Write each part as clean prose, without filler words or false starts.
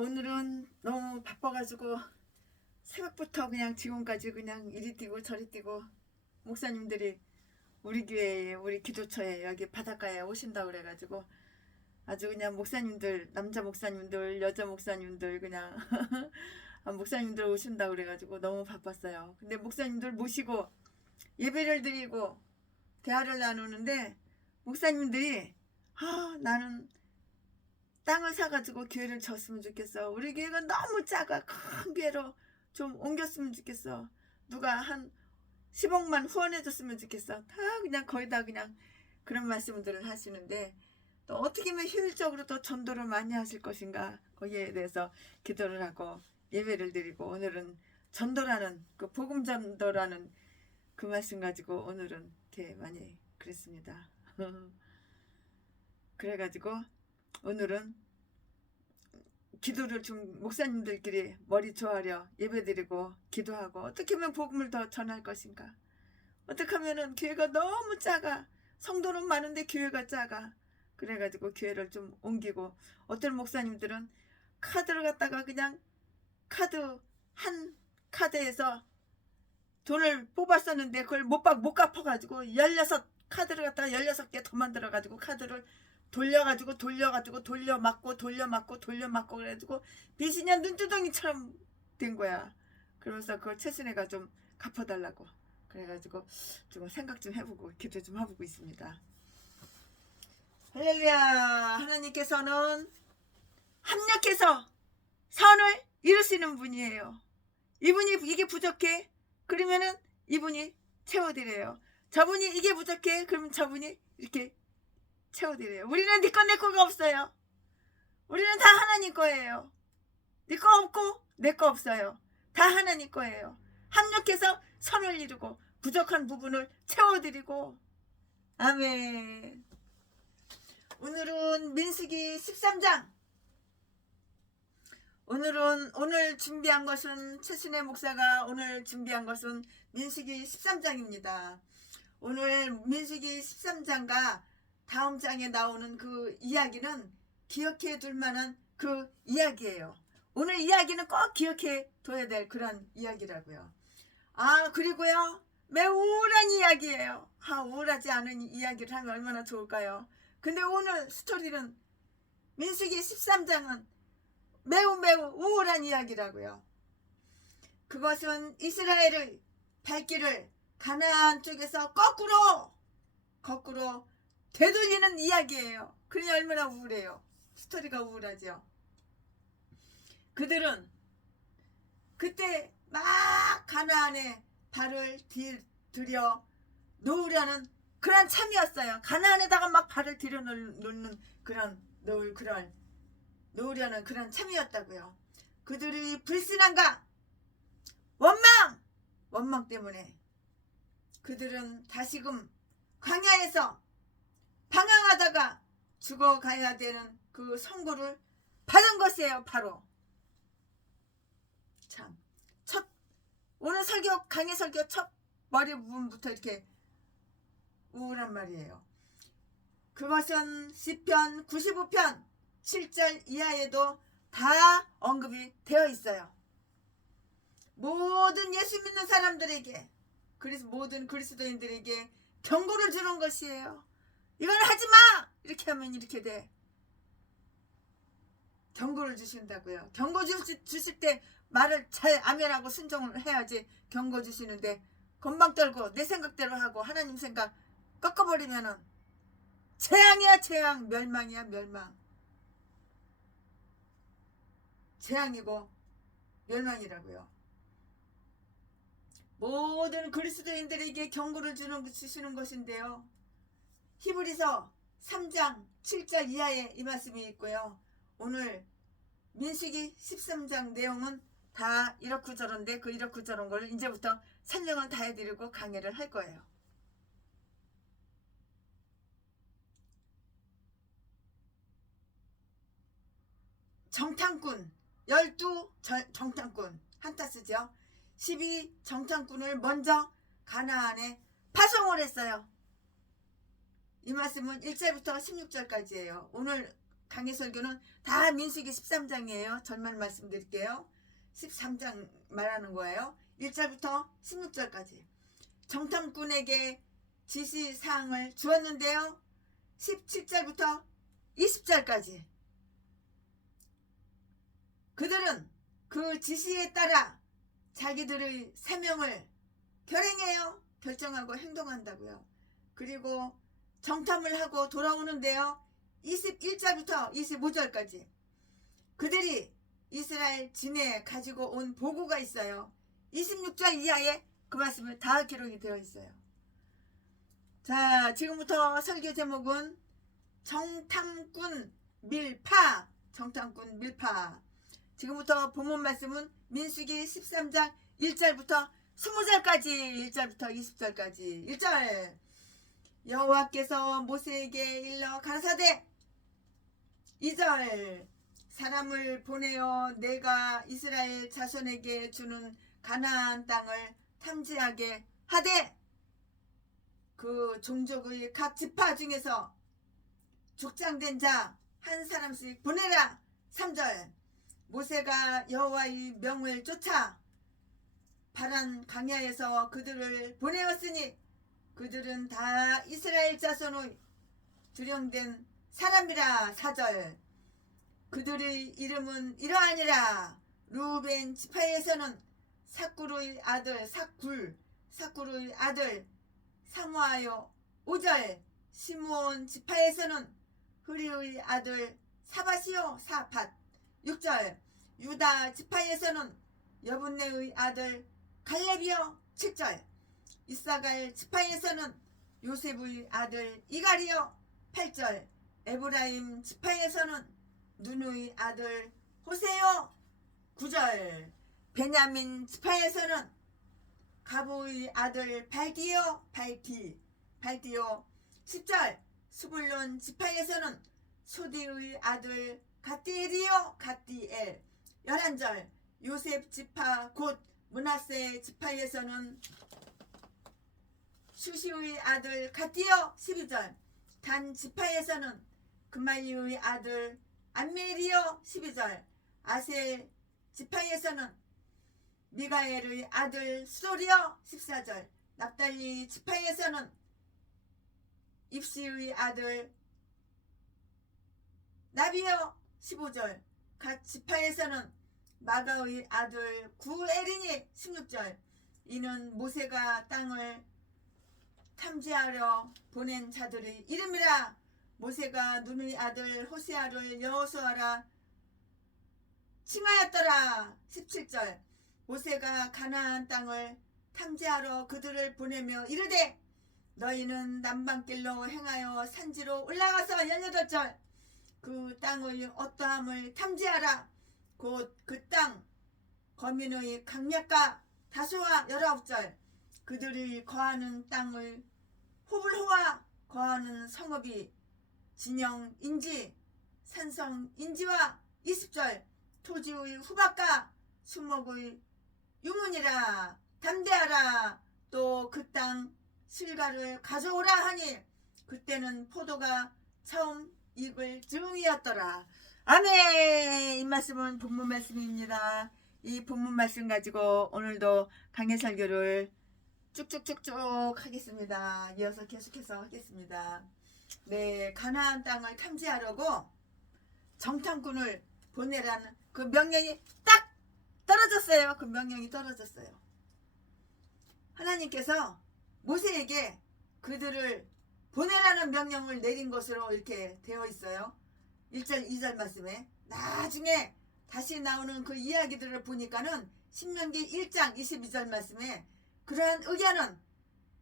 오늘은 너무 바빠가지고 새벽부터 그냥 지금까지 그냥 이리 뛰고 저리 뛰고 목사님들이 우리 교회에 우리 기도처에 여기 바닷가에 오신다고 그래가지고 아주 그냥 목사님들 남자 목사님들 여자 목사님들 그냥 목사님들 오신다고 그래가지고 너무 바빴어요. 근데 목사님들 모시고 예배를 드리고 대화를 나누는데 목사님들이 나는 땅을 사가지고 교회를 졌으면 좋겠어. 우리 교회가 너무 작아. 큰 교회로 좀 옮겼으면 좋겠어. 누가 한 10억만 후원해줬으면 좋겠어. 다 그냥 거의 다 그냥 그런 말씀들을 하시는데 또 어떻게 하면 효율적으로 또 전도를 많이 하실 것인가 거기에 대해서 기도를 하고 예배를 드리고 오늘은 전도라는 그 복음 전도라는 그 말씀 가지고 오늘은 이렇게 많이 그랬습니다. 그래가지고 오늘은 기도를 좀 목사님들끼리 머리 조아려 예배드리고 기도하고 어떻게 하면 복음을 더 전할 것인가, 어떻게 하면은 교회가 너무 작아, 성도는 많은데 교회가 작아. 그래가지고 교회를 좀 옮기고 어떤 목사님들은 카드를 갖다가 그냥 한 카드에서 돈을 뽑았었는데 그걸 못 갚아가지고 16카드를 갖다가 16개 더 만들어가지고 카드를 돌려가지고 돌려맞고 그래가지고 빚이 그냥 눈두덩이처럼 된 거야. 그러면서 그걸 최순애가 좀 갚아달라고 그래가지고 좀 생각 좀 해보고 기도 좀 해보고 있습니다. 할렐루야. 하나님께서는 합력해서 선을 이루시는 분이에요. 이분이 이게 부족해 그러면은 이분이 채워드려요. 저분이 이게 부족해 그러면 저분이 이렇게 채워드려요. 우리는 네 거 내 거가 없어요. 우리는 다 하나님 거예요. 네 거 없고 내 거 없어요. 다 하나님 거예요. 합력해서 선을 이루고 부족한 부분을 채워드리고. 아멘. 오늘은 민수기 13장. 오늘 준비한 것은 최순애 목사가 오늘 준비한 것은 민수기 13장입니다. 오늘 민수기 13장과 다음 장에 나오는 그 이야기는 기억해 둘 만한 그 이야기예요. 오늘 이야기는 꼭 기억해 둬야 될 그런 이야기라고요. 그리고요, 매우 우울한 이야기예요. 우울하지 않은 이야기를 하면 얼마나 좋을까요? 근데 오늘 스토리는 민수기 13장은 매우 우울한 이야기라고요. 그것은 이스라엘의 발길을 가나안 쪽에서 거꾸로 되돌리는 이야기예요. 그러니 얼마나 우울해요. 스토리가 우울하죠. 그들은 그때 막 가나안에 발을 들여 놓으려는 그런 참이었어요. 가나안에다가 막 발을 들여 놓는 놓으려는 그런 참이었다고요. 그들의 불신앙과 원망 때문에 그들은 다시금 광야에서 방황하다가 죽어가야 되는 그 선고를 받은 것이에요. 바로 참 오늘 강의 설교 첫 머리 부분부터 이렇게 우울한 말이에요. 그것은 시편 95편 7절 이하에도 다 언급이 되어 있어요. 모든 예수 믿는 사람들에게, 그래서 모든 그리스도인들에게 경고를 주는 것이에요. 이건 하지마! 이렇게 하면 이렇게 돼. 경고를 주신다고요. 경고 주실 때 말을 잘 아멘하고 순종을 해야지. 경고 주시는데 건방 떨고 내 생각대로 하고 하나님 생각 꺾어버리면은 재앙이야. 재앙. 멸망이야. 멸망. 재앙이고 멸망이라고요. 모든 그리스도인들에게 경고를 주시는 것인데요. 히브리서 3장 7절 이하에 이 말씀이 있고요. 오늘 민수기 13장 내용은 다 이렇고 저런데 그 이렇고 저런 걸 이제부터 설명을 다 해드리고 강의를 할 거예요. 정탐꾼 12정탐꾼 한자 쓰죠. 12정탐꾼을 먼저 가나안에 파송을 했어요. 이 말씀은 1절부터 16절까지예요. 오늘 강해설교는 다 민수기 13장이에요. 전만 말씀드릴게요. 13장 말하는 거예요. 1절부터 16절까지. 정탐꾼에게 지시사항을 주었는데요. 17절부터 20절까지. 그들은 그 지시에 따라 자기들의 사명을 결행해요. 결정하고 행동한다고요. 그리고 정탐을 하고 돌아오는데요. 21절부터 25절까지. 그들이 이스라엘 진에 가지고 온 보고가 있어요. 26절 이하에 그 말씀을 다 기록이 되어 있어요. 자, 지금부터 설교 제목은 정탐꾼 밀파. 정탐꾼 밀파. 지금부터 본문 말씀은 민수기 13장 1절부터 20절까지. 1절부터 20절까지. 1절. 여호와께서 모세에게 일러 가라사대. 2절. 사람을 보내어 내가 이스라엘 자손에게 주는 가나안 땅을 탐지하게 하되 그 종족의 각 지파 중에서 족장된 자 한 사람씩 보내라. 3절. 모세가 여호와의 명을 쫓아 파란 강야에서 그들을 보내었으니 그들은 다 이스라엘 자손의 두령된 사람이라. 4절. 그들의 이름은 이러하니라. 루벤 지파에서는 사꿀의 아들 사꿀의 아들 사무아요. 5절. 시므온 지파에서는 흐리의 아들 사밧이요 사밧. 6절. 유다 지파에서는 여분네의 아들 갈렙이요. 7절. 이사갈 지파에서는 요셉의 아들 이갈이요. 8절. 에브라임 지파에서는 눈의 아들 호세요. 9절. 베냐민 지파에서는 가보의 아들 발디요. 발디요. 10절. 스불론 지파에서는 소디의 아들 갓디엘이요. 갓디엘. 11절. 요셉 지파 곧 므낫세 지파에서는 슈시의 아들 갓디요. 12절. 단 지파에서는 그말리의 아들 안멜이요. 12절. 아셀 지파에서는 미가엘의 아들 수돌이요. 14절. 납달리 지파에서는 입시의 아들 나비요. 15절. 갓 지파에서는 마가의 아들 구엘이니. 16절. 이는 모세가 땅을 탐지하러 보낸 자들의 이름이라. 모세가 눈의 아들 호세아를 여호수아라 칭하였더라. 17절. 모세가 가나안 땅을 탐지하러 그들을 보내며 이르되 너희는 남방길로 행하여 산지로 올라가서. 18절. 그 땅의 어떠함을 탐지하라. 곧 그 땅 거민의 강약과 다소와. 19절. 그들이 거하는 땅의 호불호와 거하는 성읍이 진영인지 산성인지와. 20절. 토지의 후박과 수목의 유문이라. 담대하라. 또 그 땅 실과를 가져오라 하니 그때는 포도가 처음 익을 즈음이었더라. 아멘. 이 말씀은 본문 말씀입니다. 이 본문 말씀 가지고 오늘도 강해설교를 쭉쭉쭉쭉 하겠습니다. 이어서 계속해서 하겠습니다. 네, 가나안 땅을 탐지하려고 정탐꾼을 보내라는 그 명령이 딱 떨어졌어요. 그 명령이 떨어졌어요. 하나님께서 모세에게 그들을 보내라는 명령을 내린 것으로 이렇게 되어 있어요. 1절 2절 말씀에. 나중에 다시 나오는 그 이야기들을 보니까는 신명기 1장 22절 말씀에 그러한 의견은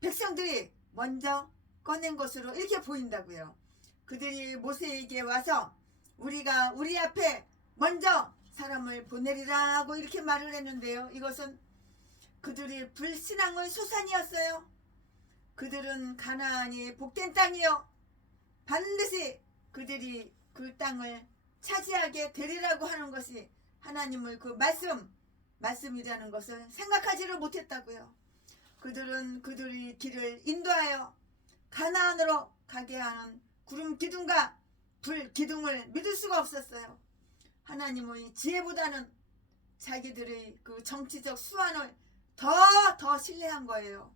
백성들이 먼저 꺼낸 것으로 이렇게 보인다고요. 그들이 모세에게 와서 우리가 우리 앞에 먼저 사람을 보내리라고 이렇게 말을 했는데요. 이것은 그들이 불신앙의 소산이었어요. 그들은 가나안이 복된 땅이요 반드시 그들이 그 땅을 차지하게 되리라고 하는 것이 하나님의 그 말씀이라는 것을 생각하지를 못했다고요. 그들은 그들의 길을 인도하여 가나안으로 가게 하는 구름 기둥과 불 기둥을 믿을 수가 없었어요. 하나님의 지혜보다는 자기들의 그 정치적 수완을 더 신뢰한 거예요.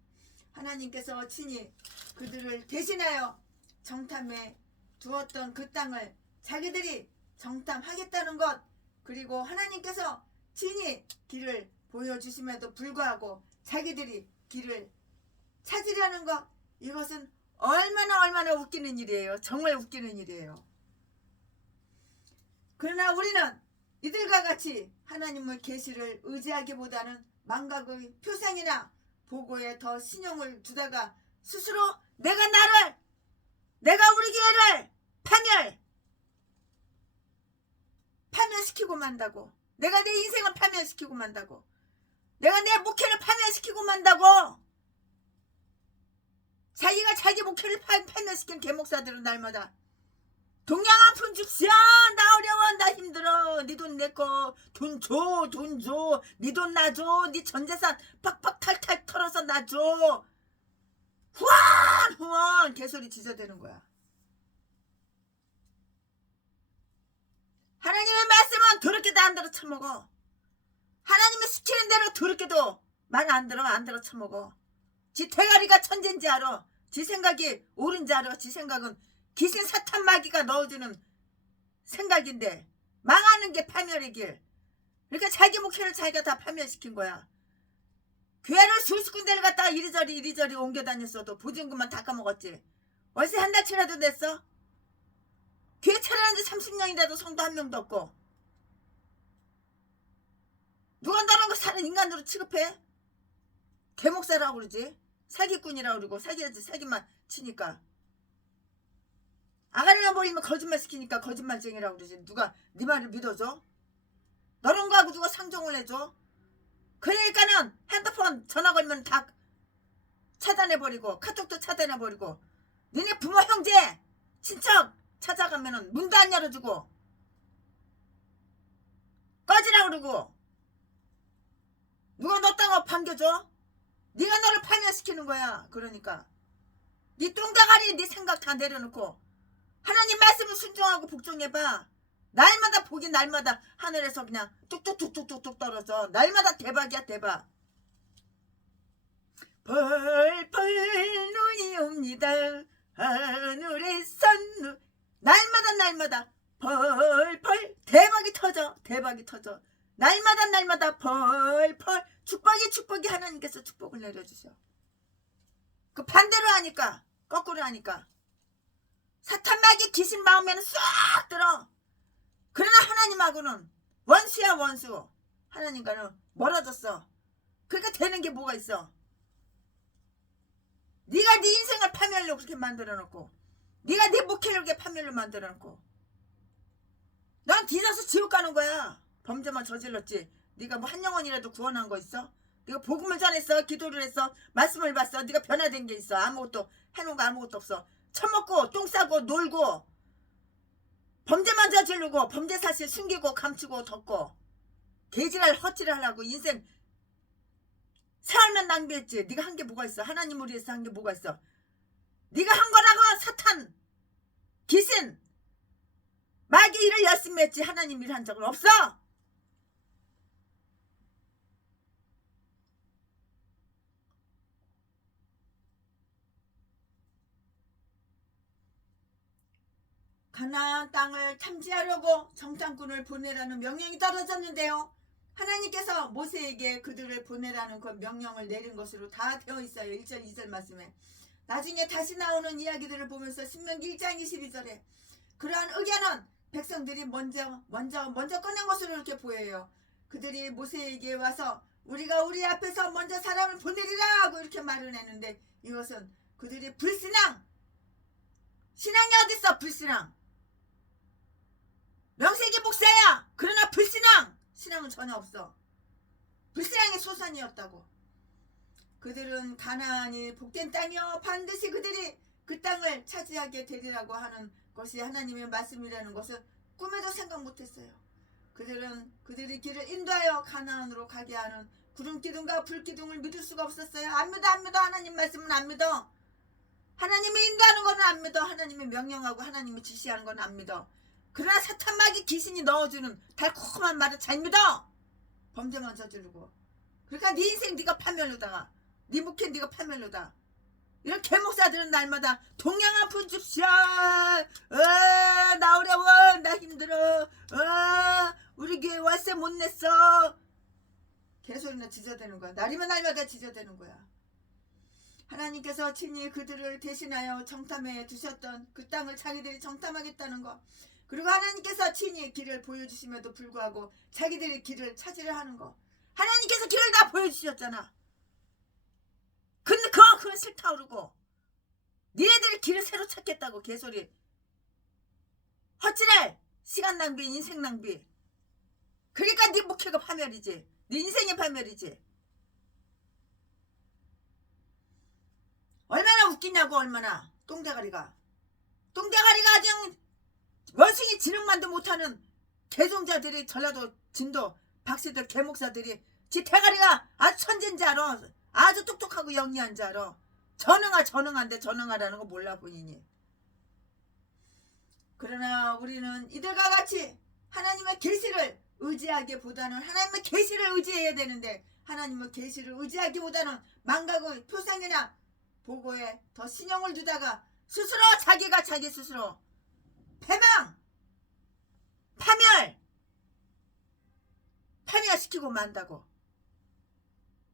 하나님께서 친히 그들을 대신하여 정탐에 두었던 그 땅을 자기들이 정탐하겠다는 것, 그리고 하나님께서 친히 길을 보여주심에도 불구하고 자기들이 길을 찾으려는 것, 이것은 얼마나 웃기는 일이에요. 정말 웃기는 일이에요. 그러나 우리는 이들과 같이 하나님의 계시를 의지하기보다는 망각의 표상이나 보고에 더 신용을 두다가 스스로 내가 우리 교회를 파멸시키고 만다고, 내가 내 인생을 파멸시키고 만다고, 내가 내 목회를 파멸시키고 만다고, 자기가 자기 목회를 파멸시킨 개목사들은 날마다 동양 아픈 죽시야, 나 어려워, 나 힘들어, 네 돈 내꺼, 돈 줘, 네 돈 나 줘, 네 전재산 팍팍 탈탈 털어서 나 줘, 후원 개소리 지저대는 거야. 하나님의 말씀은 더럽게도 안 들어 처먹어. 하나님이 시키는 대로 더럽게도 말 안 들어 처먹어. 지 대가리가 천재인지 알아. 지 생각이 옳은지 알아. 지 생각은 귀신 사탄 마귀가 넣어주는 생각인데 망하는 게 파멸의 길. 그러니까 자기 목회를 자기가 다 파멸시킨 거야. 교회를 수십 군데를 갖다가 이리저리 옮겨 다녔어도 보증금만 다 까먹었지. 월세 한 달치라도 냈어? 교회 차려난 지 30년이라도 성도 한 명도 없고, 누가 너런 거 사는 인간으로 취급해? 개목사라고 그러지. 사기꾼이라고 그러고, 사기만 치니까. 아가리나 보이면 거짓말 시키니까 거짓말쟁이라고 그러지. 누가 네 말을 믿어줘? 너런 거 하고 누가 상종을 해줘? 그러니까는 핸드폰 전화 걸면 다 차단해버리고, 카톡도 차단해버리고, 니네 부모 형제 친척 찾아가면은 문도 안 열어주고 꺼지라 그러고, 누가 너 땅 반겨줘? 네가 너를 파멸시키는 거야. 그러니까 네 똥다가리 네 생각 다 내려놓고 하나님 말씀을 순종하고 복종해봐. 날마다 복이 날마다 하늘에서 그냥 뚝뚝뚝뚝뚝 떨어져. 날마다 대박이야, 대박. 펄펄 눈이 옵니다. 하늘에선 날마다 펄펄 대박이 터져. 날마다 펄펄 축복이 하나님께서 축복을 내려주셔. 그 반대로 하니까, 거꾸로 하니까 사탄 마귀 귀신 마음에는 쏙 들어. 그러나 하나님하고는 원수야, 원수. 하나님과는 멀어졌어. 그러니까 되는 게 뭐가 있어? 네가 네 인생을 파멸로 그렇게 만들어놓고, 네가 네 목회를 그렇게 파멸로 만들어놓고, 넌 뒤져서 지옥 가는 거야. 범죄만 저질렀지. 네가 뭐 한 영혼이라도 구원한 거 있어? 네가 복음을 전했어? 기도를 했어? 말씀을 봤어? 네가 변화된 게 있어? 아무것도 해놓은 거 아무것도 없어. 처먹고 똥 싸고 놀고 범죄만 저지르고 범죄 사실 숨기고 감추고 덮고 개지랄 헛질을 하려고 인생 세월만 낭비했지. 네가 한 게 뭐가 있어? 하나님을 위해서 한 게 뭐가 있어? 네가 한 거라고 사탄 귀신 마귀 일을 열심히 했지 하나님 일 한 적은 없어. 가나안 땅을 탐지하려고 정탐꾼을 보내라는 명령이 떨어졌는데요. 하나님께서 모세에게 그들을 보내라는 그 명령을 내린 것으로 다 되어 있어요. 1절 2절 말씀에. 나중에 다시 나오는 이야기들을 보면서 신명기 1장 22절에 그러한 의견은 백성들이 먼저 꺼낸 것으로 이렇게 보여요. 그들이 모세에게 와서 우리가 우리 앞에서 먼저 사람을 보내리라 하고 이렇게 말을 했는데, 이것은 그들이 불신앙, 신앙이 어딨어? 불신앙. 명색이 목사야. 그러나 불신앙, 신앙은 전혀 없어. 불신앙의 소산이었다고. 그들은 가나안이 복된 땅이요 반드시 그들이 그 땅을 차지하게 되리라고 하는 것이 하나님의 말씀이라는 것을 꿈에도 생각 못했어요. 그들은 그들의 길을 인도하여 가나안으로 가게 하는 구름기둥과 불기둥을 믿을 수가 없었어요. 안 믿어. 하나님 말씀은 안 믿어. 하나님이 인도하는 거는 안 믿어. 하나님이 명령하고 하나님이 지시하는 건 안 믿어. 그러나 사탄 마귀 귀신이 넣어주는 달콤한 말은 잘 믿어. 범죄만 저지르고. 그러니까 네 인생 네가 파멸로다가 네 목회 네가 파멸로다. 이런 개목사들은 날마다 동양아 분줍쇼. 나 어려워. 나 힘들어. 우리 교회 월세 못 냈어. 개소리나 지저대는 거야. 날이면 날마다 지저대는 거야. 하나님께서 친히 그들을 대신하여 정탐해 두셨던 그 땅을 자기들이 정탐하겠다는 거. 그리고 하나님께서 친히 길을 보여주심에도 불구하고 자기들이 길을 찾으려 하는 거. 하나님께서 길을 다 보여주셨잖아. 근데 그건 싫다 그러고 니네들이 길을 새로 찾겠다고 개소리. 헛지랄. 시간 낭비, 인생 낭비. 그러니까 네 목회가 파멸이지. 네 인생이 파멸이지. 얼마나 웃기냐고. 얼마나. 똥대가리가 그냥 원숭이 지능만도 못하는 개종자들이 전라도 진도 박씨들 개목사들이 지 대가리가 아주 천재인 줄 알아. 아주 똑똑하고 영리한 줄 알아. 전능한데 전능하라는 거 몰라 본인이. 그러나 우리는 이들과 같이 하나님의 계시를 의지하기보다는 하나님의 계시를 의지해야 되는데 하나님의 계시를 의지하기보다는 망각의 표상이나 보고에 더 신용을 두다가 스스로 자기가 자기 스스로 패망 파멸시키고 만다고.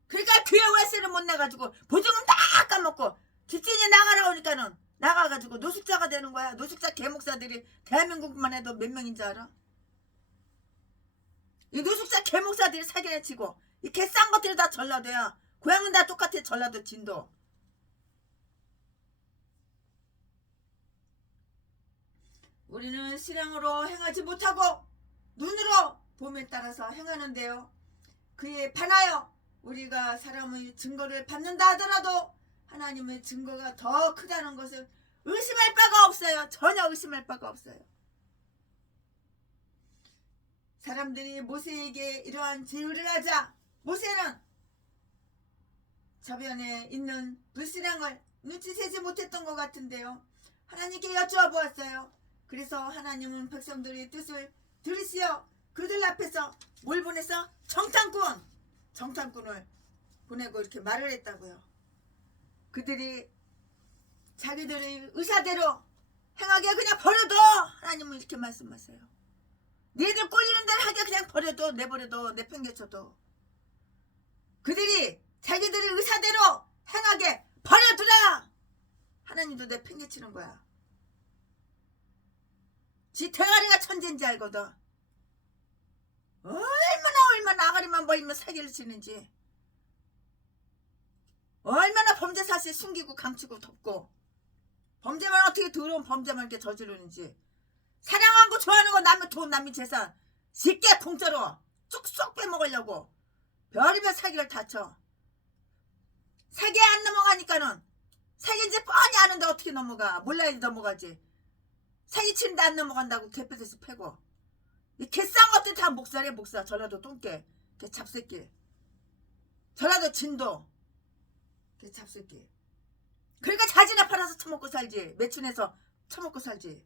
그러니까 교회 월세를 못 내가지고 보증금 다 까먹고 뒷진이 나가라 오니까는 나가가지고 노숙자가 되는 거야. 노숙자 개목사들이 대한민국만 해도 몇 명인 줄 알아? 이 노숙자 개목사들이 사기를 치고 이 개 싼 것들이 다 전라도야. 고향은 다 똑같아. 전라도 진도. 우리는 실행으로 행하지 못하고 눈으로 봄에 따라서 행하는데요. 그에 반하여 우리가 사람의 증거를 받는다 하더라도 하나님의 증거가 더 크다는 것을 의심할 바가 없어요. 전혀 의심할 바가 없어요. 사람들이 모세에게 이러한 제의를 하자 모세는 저변에 있는 불신앙을 눈치채지 못했던 것 같은데요. 하나님께 여쭈어 보았어요. 그래서 하나님은 백성들의 뜻을 들으시어 그들 앞에서 뭘 보내서 정탐꾼을 보내고 이렇게 말을 했다고요. 그들이 자기들의 의사대로 행하게 그냥 버려둬. 하나님은 이렇게 말씀하세요. 니들 꼴리는 대로 하게 그냥 버려둬. 내버려둬. 내팽개쳐둬. 그들이 자기들의 의사대로 행하게 버려두라. 하나님도 내팽개치는 거야. 지 대가리가 천재인지 알거든. 얼마나 아가리만 보이면 사기를 치는지. 얼마나 범죄 사실 숨기고 감추고 덮고 범죄만 어떻게 더러운 범죄만 이렇게 저지르는지. 사랑하는 거 좋아하는 거 남의 돈 남의 재산 쉽게 공짜로 쑥쑥 빼먹으려고 별의별 사기를 다 쳐. 사기에 안 넘어가니까는 사기인지 뻔히 아는데 어떻게 넘어가. 몰라야지 넘어가지. 사기치는데 안 넘어간다고 개패에서 패고. 이 개싼 것들 다 목살이야 목살. 전라도 똥개 개 잡새끼. 전라도 진도 개 잡새끼. 그러니까 자지나 팔아서 처먹고 살지. 매춘해서 처먹고 살지.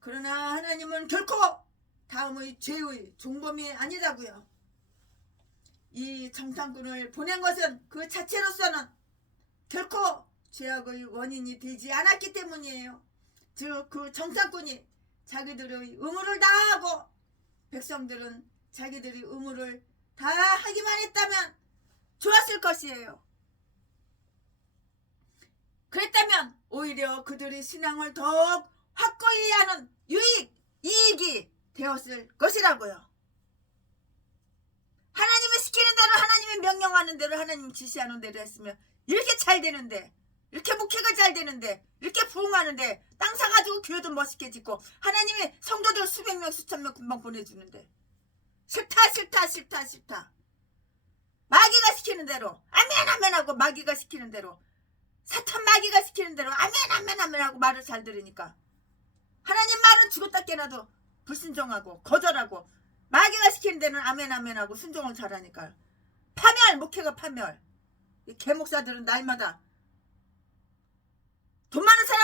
그러나 하나님은 결코 다음의 죄의 종범이 아니라고요. 이 정탐꾼을 보낸 것은 그 자체로서는 결코 죄악의 원인이 되지 않았기 때문이에요. 즉 그 정탐꾼이 자기들의 의무를 다하고 백성들은 자기들의 의무를 다 하기만 했다면 좋았을 것이에요. 그랬다면 오히려 그들의 신앙을 더욱 확고히 하는 이익이 되었을 것이라고요. 하나님이 시키는 대로 하나님이 명령하는 대로 하나님이 지시하는 대로 했으면 이렇게 잘 되는데, 이렇게 목회가 잘 되는데, 이렇게 부흥하는데, 땅 사가지고 교회도 멋있게 짓고 하나님이 성도들 수백 명 수천 명 금방 보내주는데 싫다. 마귀가 시키는 대로 아멘 하고 마귀가 시키는 대로 사탄 마귀가 시키는 대로 아멘 하고 말을 잘 들으니까 하나님 말은 죽었다 깨나도 불순종하고 거절하고 마귀가 시키는 데는 아멘 하고 순종을 잘하니까 파멸. 목회가 파멸. 이 개목사들은 날마다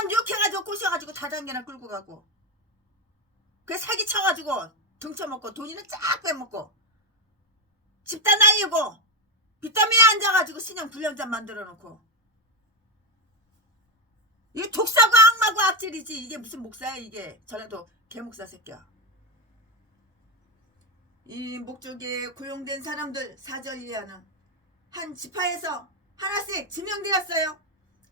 그냥 욕해가지고 꼬셔가지고 다단계나 끌고 가고 그 사기 쳐가지고 등쳐먹고 돈이는 쫙 빼먹고 집다 날리고 빚더미에 앉아가지고 신형 불량자 만들어놓고 이게 독사고 악마고 악질이지 이게 무슨 목사야 이게. 전에도 개목사 새끼야. 이 목적에 고용된 사람들 4절 이하는 한 지파에서 하나씩 지명되었어요.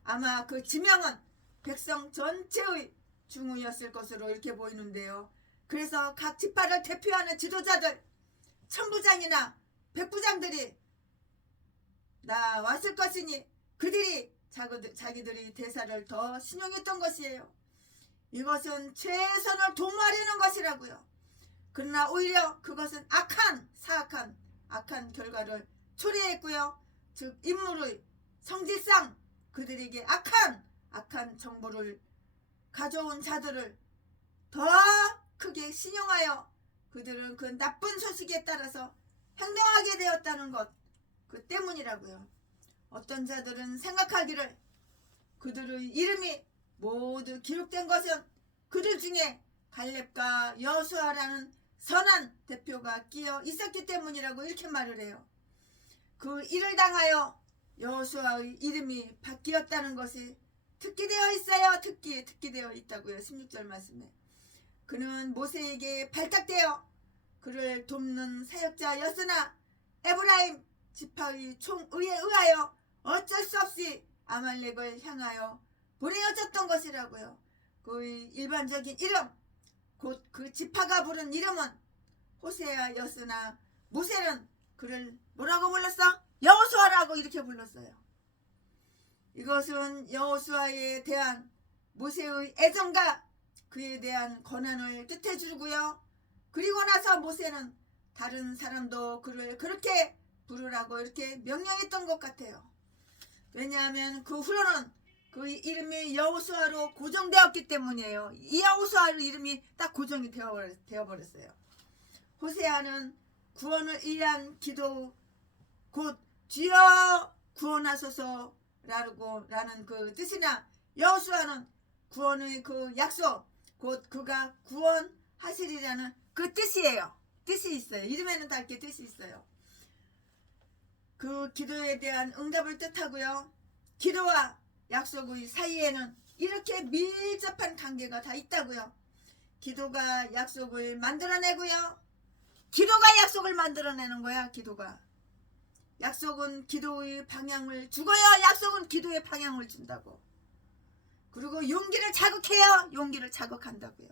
아마 그 지명은 백성 전체의 중의였을 것으로 이렇게 보이는데요. 그래서 각 지파를 대표하는 지도자들 천부장이나 백부장들이 나왔을 것이니 그들이 자기들이 대사를 더 신용했던 것이에요. 이것은 최선을 도모하려는 것이라고요. 그러나 오히려 그것은 악한 결과를 초래했고요. 즉 인물의 성질상 그들에게 악한 정보를 가져온 자들을 더 크게 신용하여 그들은 그 나쁜 소식에 따라서 행동하게 되었다는 것, 그 때문이라고요. 어떤 자들은 생각하기를 그들의 이름이 모두 기록된 것은 그들 중에 갈렙과 여호수아라는 선한 대표가 끼어 있었기 때문이라고 이렇게 말을 해요. 그 일을 당하여 여호수아의 이름이 바뀌었다는 것이 특기되어 있어요. 특기되어 있다고요. 16절 말씀에. 그는 모세에게 발탁되어 그를 돕는 사역자였으나 에브라임 지파의 총의에 의하여 어쩔 수 없이 아말렉을 향하여 보내어졌던 것이라고요. 그의 일반적인 이름, 곧 그 지파가 부른 이름은 호세아였으나 모세는 그를 뭐라고 불렀어? 여호수아라고 이렇게 불렀어요. 이것은 여호수아에 대한 모세의 애정과 그에 대한 권한을 뜻해 주고요. 그리고 나서 모세는 다른 사람도 그를 그렇게 부르라고 이렇게 명령했던 것 같아요. 왜냐하면 그 후로는 그 이름이 여호수아로 고정되었기 때문이에요. 이 여호수아로 이름이 딱 고정이 되어버렸어요. 호세아는 구원을 위한 기도, 곧 주여 구원하소서라는 그 뜻이나 여호수아는 구원의 그 약속, 곧 그가 구원하시리라는 그 뜻이에요. 뜻이 있어요. 이름에는 다 이렇게 뜻이 있어요. 그 기도에 대한 응답을 뜻하고요. 기도와 약속의 사이에는 이렇게 밀접한 관계가 다 있다고요. 기도가 약속을 만들어내고요. 기도가 약속을 만들어내는 거야. 기도가. 약속은 기도의 방향을 주고요. 약속은 기도의 방향을 준다고. 그리고 용기를 자극해요. 용기를 자극한다고요.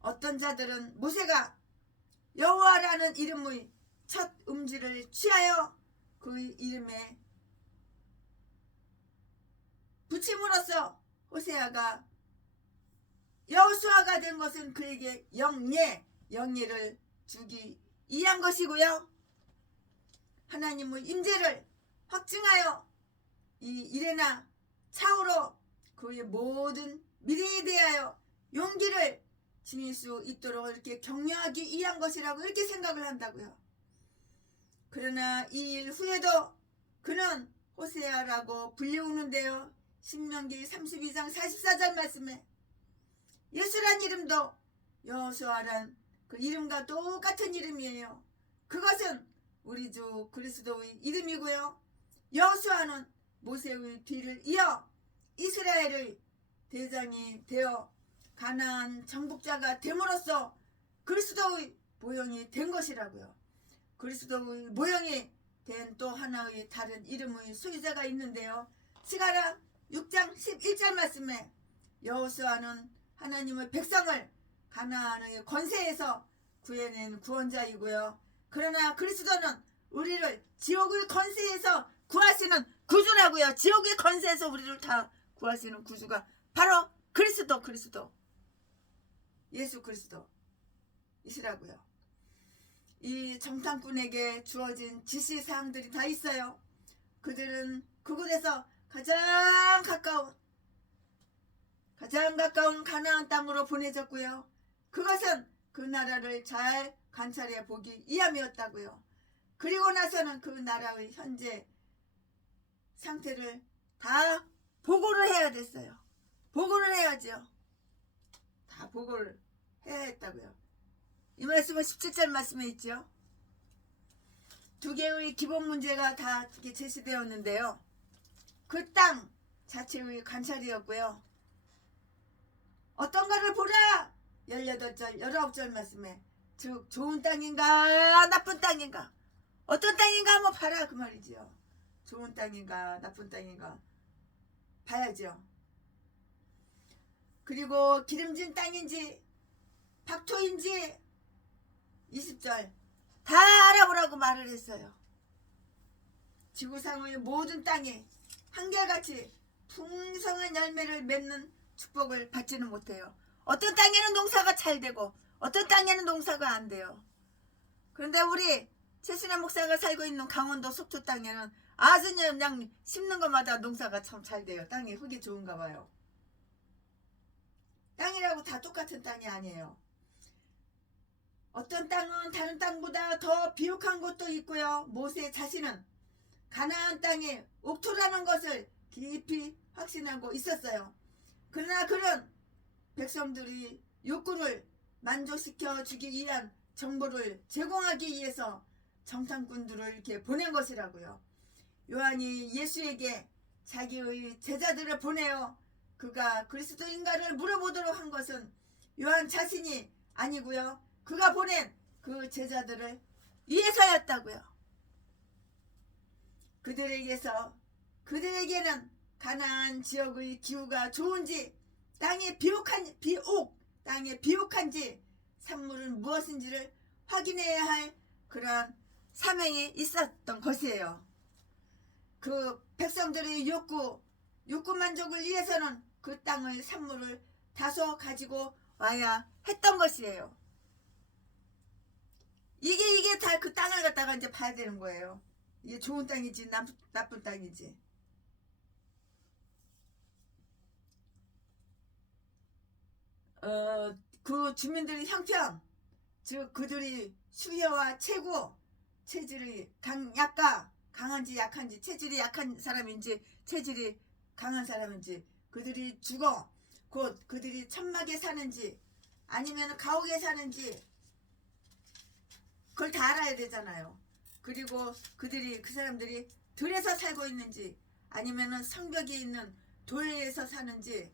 어떤 자들은 모세가 여호와라는 이름의 첫 음질을 취하여 그 이름에 붙임으로써 호세아가 여호수아가 된 것은 그에게 영예를 주기 위한 것이고요. 하나님의 임재를 확증하여 이 일에나 차후로 그의 모든 미래에 대하여 용기를 지닐 수 있도록 이렇게 격려하기 위한 것이라고 이렇게 생각을 한다고요. 그러나 이 일 후에도 그는 호세아라고 불리우는데요. 신명기 32장 44절 말씀에 예수란 이름도 여호수아란 그 이름과 똑같은 이름이에요. 그것은 우리 주 그리스도의 이름이고요. 여호수아는 모세의 뒤를 이어 이스라엘의 대장이 되어 가나안 정복자가 됨으로써 그리스도의 모형이 된 것이라고요. 그리스도의 모형이 된 또 하나의 다른 이름의 소유자가 있는데요. 스가랴 6장 11절 말씀에 여호수아는 하나님의 백성을 가나안의 권세에서 구해낸 구원자이고요. 그러나 그리스도는 우리를 지옥의 권세에서 구하시는 구주라고요. 지옥의 권세에서 우리를 다 구하시는 구주가 바로 그리스도 예수 그리스도이시라고요. 이 정탐꾼에게 주어진 지시사항들이 다 있어요. 그들은 그곳에서 가장 가까운 가나안 땅으로 보내졌고요. 그것은 그 나라를 잘 관찰해 보기 위함이었다고요. 그리고 나서는 그 나라의 현재 상태를 다 보고를 해야 됐어요. 보고를 해야죠. 다 보고를 해야 했다고요. 이 말씀은 17절 말씀에 있죠. 두 개의 기본 문제가 다 제시되었는데요. 그 땅 자체의 관찰이었고요. 어떤가를 보라! 18절, 19절 말씀에 즉 좋은 땅인가 나쁜 땅인가 어떤 땅인가 한번 봐라 그 말이지요. 좋은 땅인가 나쁜 땅인가 봐야죠. 그리고 기름진 땅인지 박토인지 20절 다 알아보라고 말을 했어요. 지구상의 모든 땅에 한결같이 풍성한 열매를 맺는 축복을 받지는 못해요. 어떤 땅에는 농사가 잘 되고 어떤 땅에는 농사가 안 돼요. 그런데 우리 최순애 목사가 살고 있는 강원도 속초 땅에는 아주 그냥 심는 것마다 농사가 참 잘 돼요. 땅이 흙이 좋은가 봐요. 땅이라고 다 똑같은 땅이 아니에요. 어떤 땅은 다른 땅보다 더 비옥한 곳도 있고요. 모세 자신은 가나안 땅에 옥토라는 것을 깊이 확신하고 있었어요. 그러나 그런 백성들이 욕구를 만족시켜 주기 위한 정보를 제공하기 위해서 정탐꾼들을 이렇게 보낸 것이라고요. 요한이 예수에게 자기의 제자들을 보내어 그가 그리스도인가를 물어보도록 한 것은 요한 자신이 아니고요. 그가 보낸 그 제자들을 위해서였다고요. 그들에게는 가나안 지역의 기후가 좋은지 땅에 비옥한지 산물은 무엇인지를 확인해야 할 그러한 사명이 있었던 것이에요. 그 백성들의 욕구 만족을 위해서는 그 땅의 산물을 다소 가지고 와야 했던 것이에요. 이게 다 그 땅을 갖다가 이제 봐야 되는 거예요. 이게 좋은 땅이지 나쁜 땅이지. 그 주민들의 형편, 즉 그들이 수여와 체구, 체질이 강한지 약한지, 체질이 약한 사람인지 체질이 강한 사람인지, 그들이 죽어 곧 그들이 천막에 사는지 아니면 가옥에 사는지 그걸 다 알아야 되잖아요. 그리고 그 사람들이 들에서 살고 있는지 아니면은 성벽이 있는 돌에서 사는지,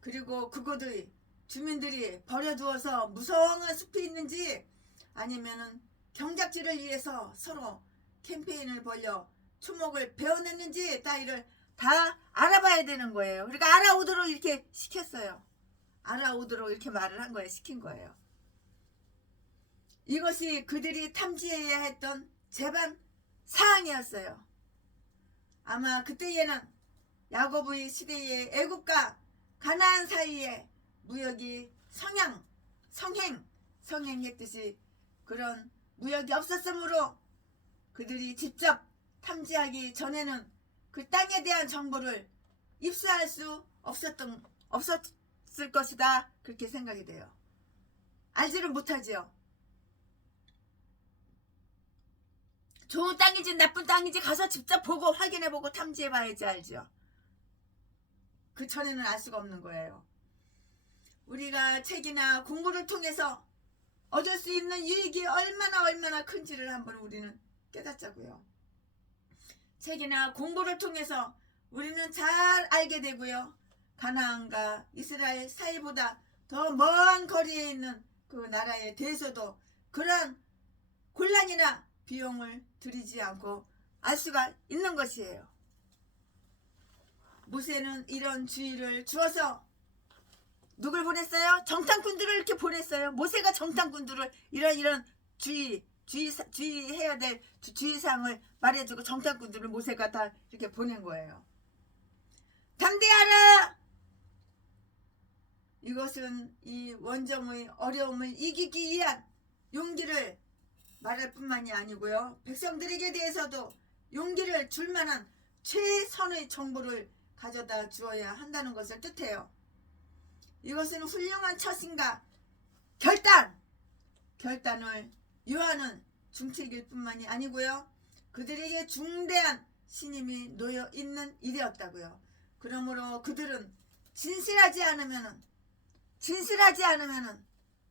그리고 그곳의 주민들이 버려두어서 무성한 숲이 있는지 아니면은 경작지를 위해서 서로 캠페인을 벌여 초목을 베어냈는지 따위를 다 알아봐야 되는 거예요. 그러니까 알아오도록 이렇게 시켰어요. 알아오도록 이렇게 말을 한 거예요. 시킨 거예요. 이것이 그들이 탐지해야 했던 제반 사항이었어요. 아마 그때에는 야곱의 시대의 애굽과 가나안 사이에 무역이 성행했듯이 그런 무역이 없었으므로 그들이 직접 탐지하기 전에는 그 땅에 대한 정보를 입수할 수 없었을 것이다. 그렇게 생각이 돼요. 알지를 못하지요. 좋은 땅인지 나쁜 땅인지 가서 직접 보고 확인해보고 탐지해봐야지 알죠. 그 전에는 알 수가 없는 거예요. 우리가 책이나 공부를 통해서 얻을 수 있는 유익이 얼마나 큰지를 한번 우리는 깨닫자고요. 책이나 공부를 통해서 우리는 잘 알게 되고요. 가나안과 이스라엘 사이보다 더 먼 거리에 있는 그 나라에 대해서도 그런 곤란이나 비용을 들이지 않고 알 수가 있는 것이에요. 모세는 이런 주의를 주어서 누굴 보냈어요? 정탐꾼들을 이렇게 보냈어요. 모세가 정탐꾼들을 이런 주의해야 될 주의사항을 말해주고 정탐꾼들을 모세가 다 이렇게 보낸 거예요. 담대하라! 이것은 이 원정의 어려움을 이기기 위한 용기를 말할 뿐만이 아니고요. 백성들에게 대해서도 용기를 줄 만한 최선의 정보를 가져다 주어야 한다는 것을 뜻해요. 이것은 훌륭한 처신과 결단을 요하는 중책일 뿐만이 아니고요. 그들에게 중대한 신임이 놓여 있는 일이었다고요. 그러므로 그들은 진실하지 않으면은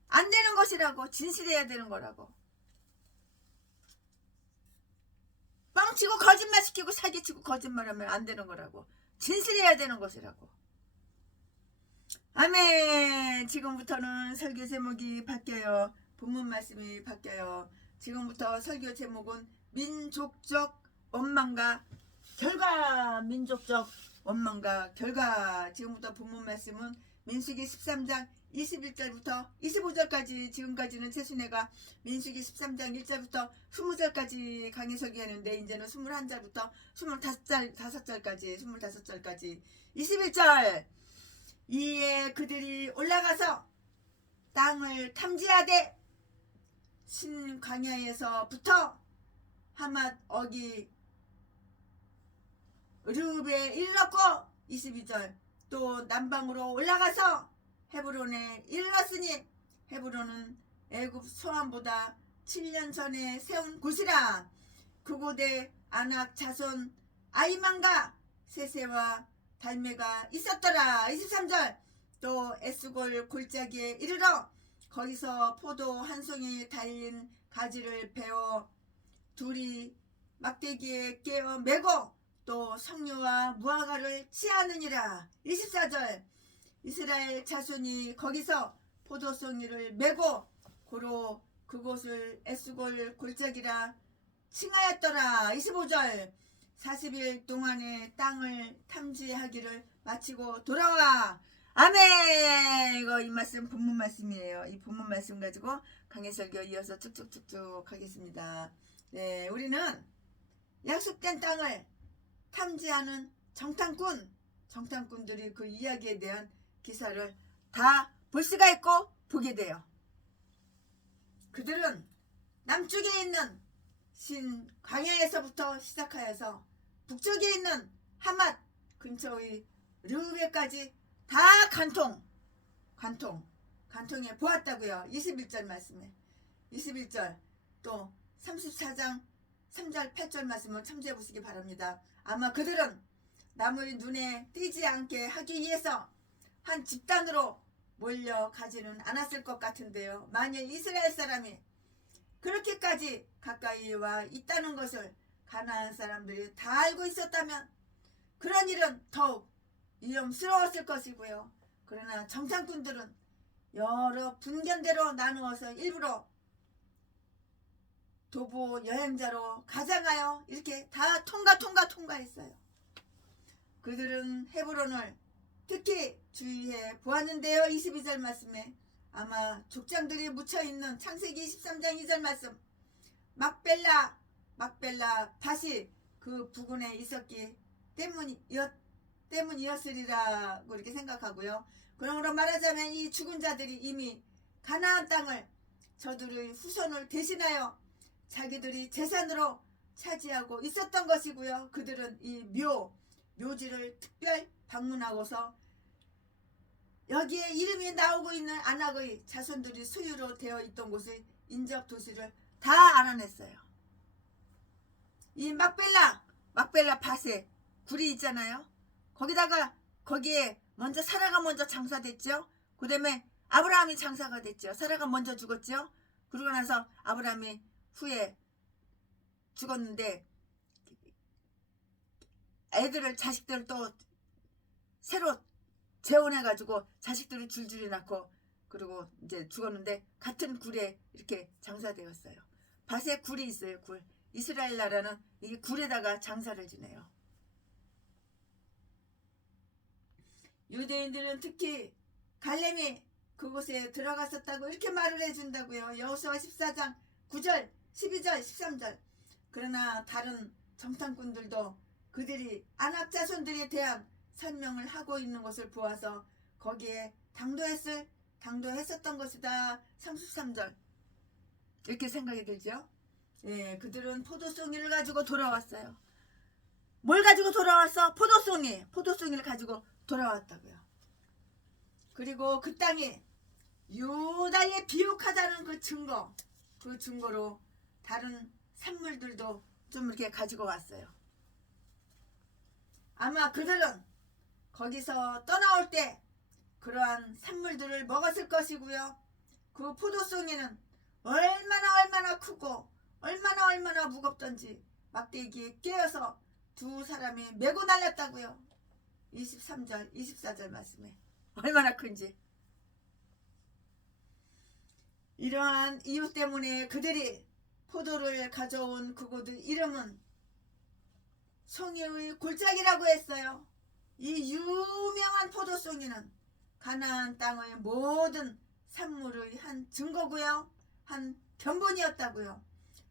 안 되는 것이라고. 진실해야 되는 거라고. 뻥치고 거짓말 시키고 사기치고 거짓말하면 안 되는 거라고. 진실해야 되는 것이라고. 아멘. 지금부터는 설교 제목이 바뀌어요. 본문 말씀이 바뀌어요. 지금부터 설교 제목은 민족적 원망과 결과. 민족적 원망과 결과. 지금부터 본문 말씀은 민수기 13장 21절부터 25절까지. 지금까지는 최순애가 민수기 13장 1절부터 20절까지 강의 설교했는데 이제는 21절부터 25절까지 21절. 이에 그들이 올라가서 땅을 탐지하되 신광야에서부터 하맛 어기 르룹에 이르렀고 22절. 또 남방으로 올라가서 헤브론에 이르렀으니 헤브론은 애굽 소환보다 7년 전에 세운 곳이라. 그곳에 아낙 자손 아이만과 세세와 달메가 있었더라. 23절. 또 에스골 골짜기에 이르러 거기서 포도 한 송이 달린 가지를 베어 둘이 막대기에 깨어 메고 또 석류와 무화과를 취하느니라. 24절. 이스라엘 자손이 거기서 포도송이를 메고 고로 그곳을 에스골 골짜기라 칭하였더라. 25절. 40일 동안의 땅을 탐지하기를 마치고 돌아와. 아멘. 이거 이 말씀 본문 말씀이에요. 이 본문 말씀 가지고 강해 설교 이어서 쭉쭉쭉쭉 하겠습니다. 네, 우리는 약속된 땅을 탐지하는 정탐꾼들이 그 이야기에 대한 기사를 다 볼 수가 있고 보게 돼요. 그들은 남쪽에 있는 신광야에서부터 시작하여서 북쪽에 있는 하맛 근처의 르우베까지 다 관통해 보았다고요. 21절 말씀에 21절. 또 34장 3절 8절 말씀을 참조해 보시기 바랍니다. 아마 그들은 남의 눈에 띄지 않게 하기 위해서 한 집단으로 몰려가지는 않았을 것 같은데요. 만일 이스라엘 사람이 그렇게까지 가까이 와 있다는 것을 가나안 사람들이 다 알고 있었다면 그런 일은 더욱 위험스러웠을 것이고요. 그러나 정탐꾼들은 여러 분견대로 나누어서 일부러 도보 여행자로 가장하여 이렇게 다 통과했어요. 그들은 헤브론을 특히 주의해 보았는데요. 22절 말씀에 아마 족장들이 묻혀있는 창세기 23장 2절 말씀. 막벨라 밭이 그 부근에 있었기 때문이었으리라고 이렇게 생각하고요. 그러므로 말하자면 이 죽은 자들이 이미 가나안 땅을 저들의 후손을 대신하여 자기들이 재산으로 차지하고 있었던 것이고요. 그들은 이 묘지를 특별 방문하고서 여기에 이름이 나오고 있는 아낙의 자손들이 소유로 되어 있던 곳의 인접 도시를 다 알아냈어요. 이 막벨라 밭에 굴이 있잖아요. 거기에 먼저 사라가 먼저 장사됐죠. 그 다음에 아브라함이 장사가 됐죠. 사라가 먼저 죽었죠. 그러고 나서 아브라함이 후에 죽었는데 자식들을 또 새로 재혼해가지고 자식들을 줄줄이 낳고 그리고 이제 죽었는데 같은 굴에 이렇게 장사되었어요. 밭에 굴이 있어요. 굴. 이스라엘 나라는 이 굴에다가 장사를 지내요. 유대인들은 특히 갈렙이 그곳에 들어갔었다고 이렇게 말을 해준다고요. 여호수아 14장 9절 12절 13절. 그러나 다른 정탐꾼들도 그들이 아낙 자손들에 대한 설명을 하고 있는 것을 보아서 거기에 당도했었던 것이다. 33절 이렇게 생각이 들죠. 예, 그들은 포도송이를 가지고 돌아왔어요. 뭘 가지고 돌아왔어? 포도송이를 가지고 돌아왔다고요. 그리고 그 땅이 유다의 비옥하다는 그 증거로 다른 산물들도 좀 이렇게 가지고 왔어요. 아마 그들은 거기서 떠나올 때 그러한 산물들을 먹었을 것이고요. 그 포도송이는 얼마나 크고 얼마나 무겁던지 막대기에 깨어서 두 사람이 메고 날렸다고요. 23절 24절 말씀에 얼마나 큰지. 이러한 이유 때문에 그들이 포도를 가져온 그곳의 이름은 송이의 골짜기라고 했어요. 이 유명한 포도송이는 가나안 땅의 모든 산물의 한 증거고요. 한 견본이었다고요.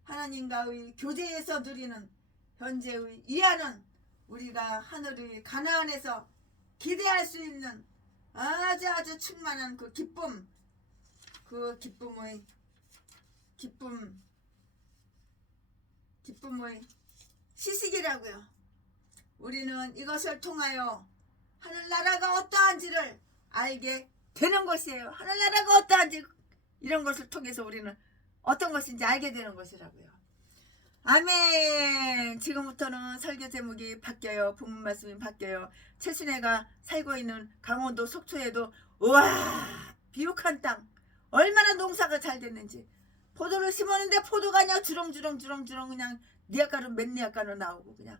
하나님과의 교제에서 누리는 현재의 이하는 우리가 하늘의 가나안에서 기대할 수 있는 아주 충만한 그 기쁨, 기쁨의 시식이라고요. 우리는 이것을 통하여 하늘나라가 어떠한지를 알게 되는 것이에요. 하늘나라가 어떠한지 이런 것을 통해서 우리는 어떤 것인지 알게 되는 것이라고요. 아멘. 지금부터는 설교 제목이 바뀌어요. 본문 말씀이 바뀌어요. 최순애가 살고 있는 강원도 속초에도 우와 비옥한 땅 얼마나 농사가 잘 됐는지 포도를 심었는데 포도가 그냥 주렁주렁 그냥 니아가루 몇 니아가루 나오고 그냥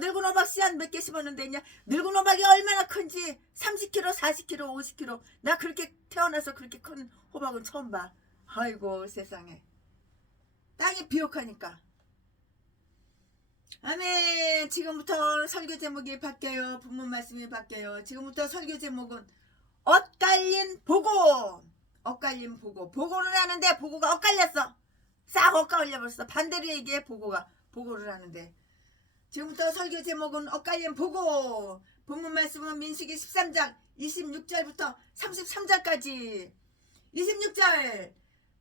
늙은 호박 씨앗 몇 개 심었는데 그냥 늙은 호박이 얼마나 큰지 30kg 40kg 50kg 나 그렇게 태어나서 그렇게 큰 호박은 처음 봐. 아이고 세상에 땅이 비옥하니까. 아멘. 지금부터 설교 제목이 바뀌어요. 본문 말씀이 바뀌어요. 지금부터 설교 제목은 엇갈린 보고. 엇갈린 보고. 보고를 하는데 보고가 엇갈렸어. 싹 엇갈려버렸어. 반대로 얘기해. 보고를 하는데 지금부터 설교 제목은 엇갈린 보고. 본문 말씀은 민수기 13장 26절부터 33절까지. 26절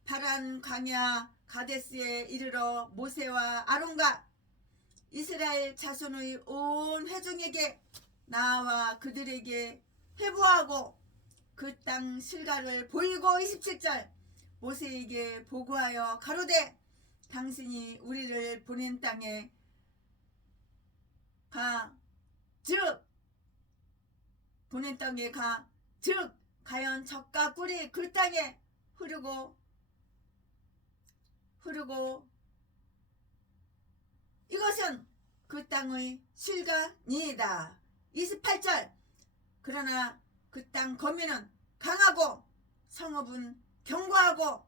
파란 광야 가데스에 이르러 모세와 아론과 이스라엘 자손의 온 회중에게 나와 그들에게 회부하고 그 땅 실가를 보이고. 27절 모세에게 보고하여 가로되 당신이 우리를 보낸 땅에 즉 가연 젖과 꿀이 그 땅에 흐르고 이것은 그 땅의 실가니이다. 28절 그러나 그 땅 거민은 강하고 성읍은 견고하고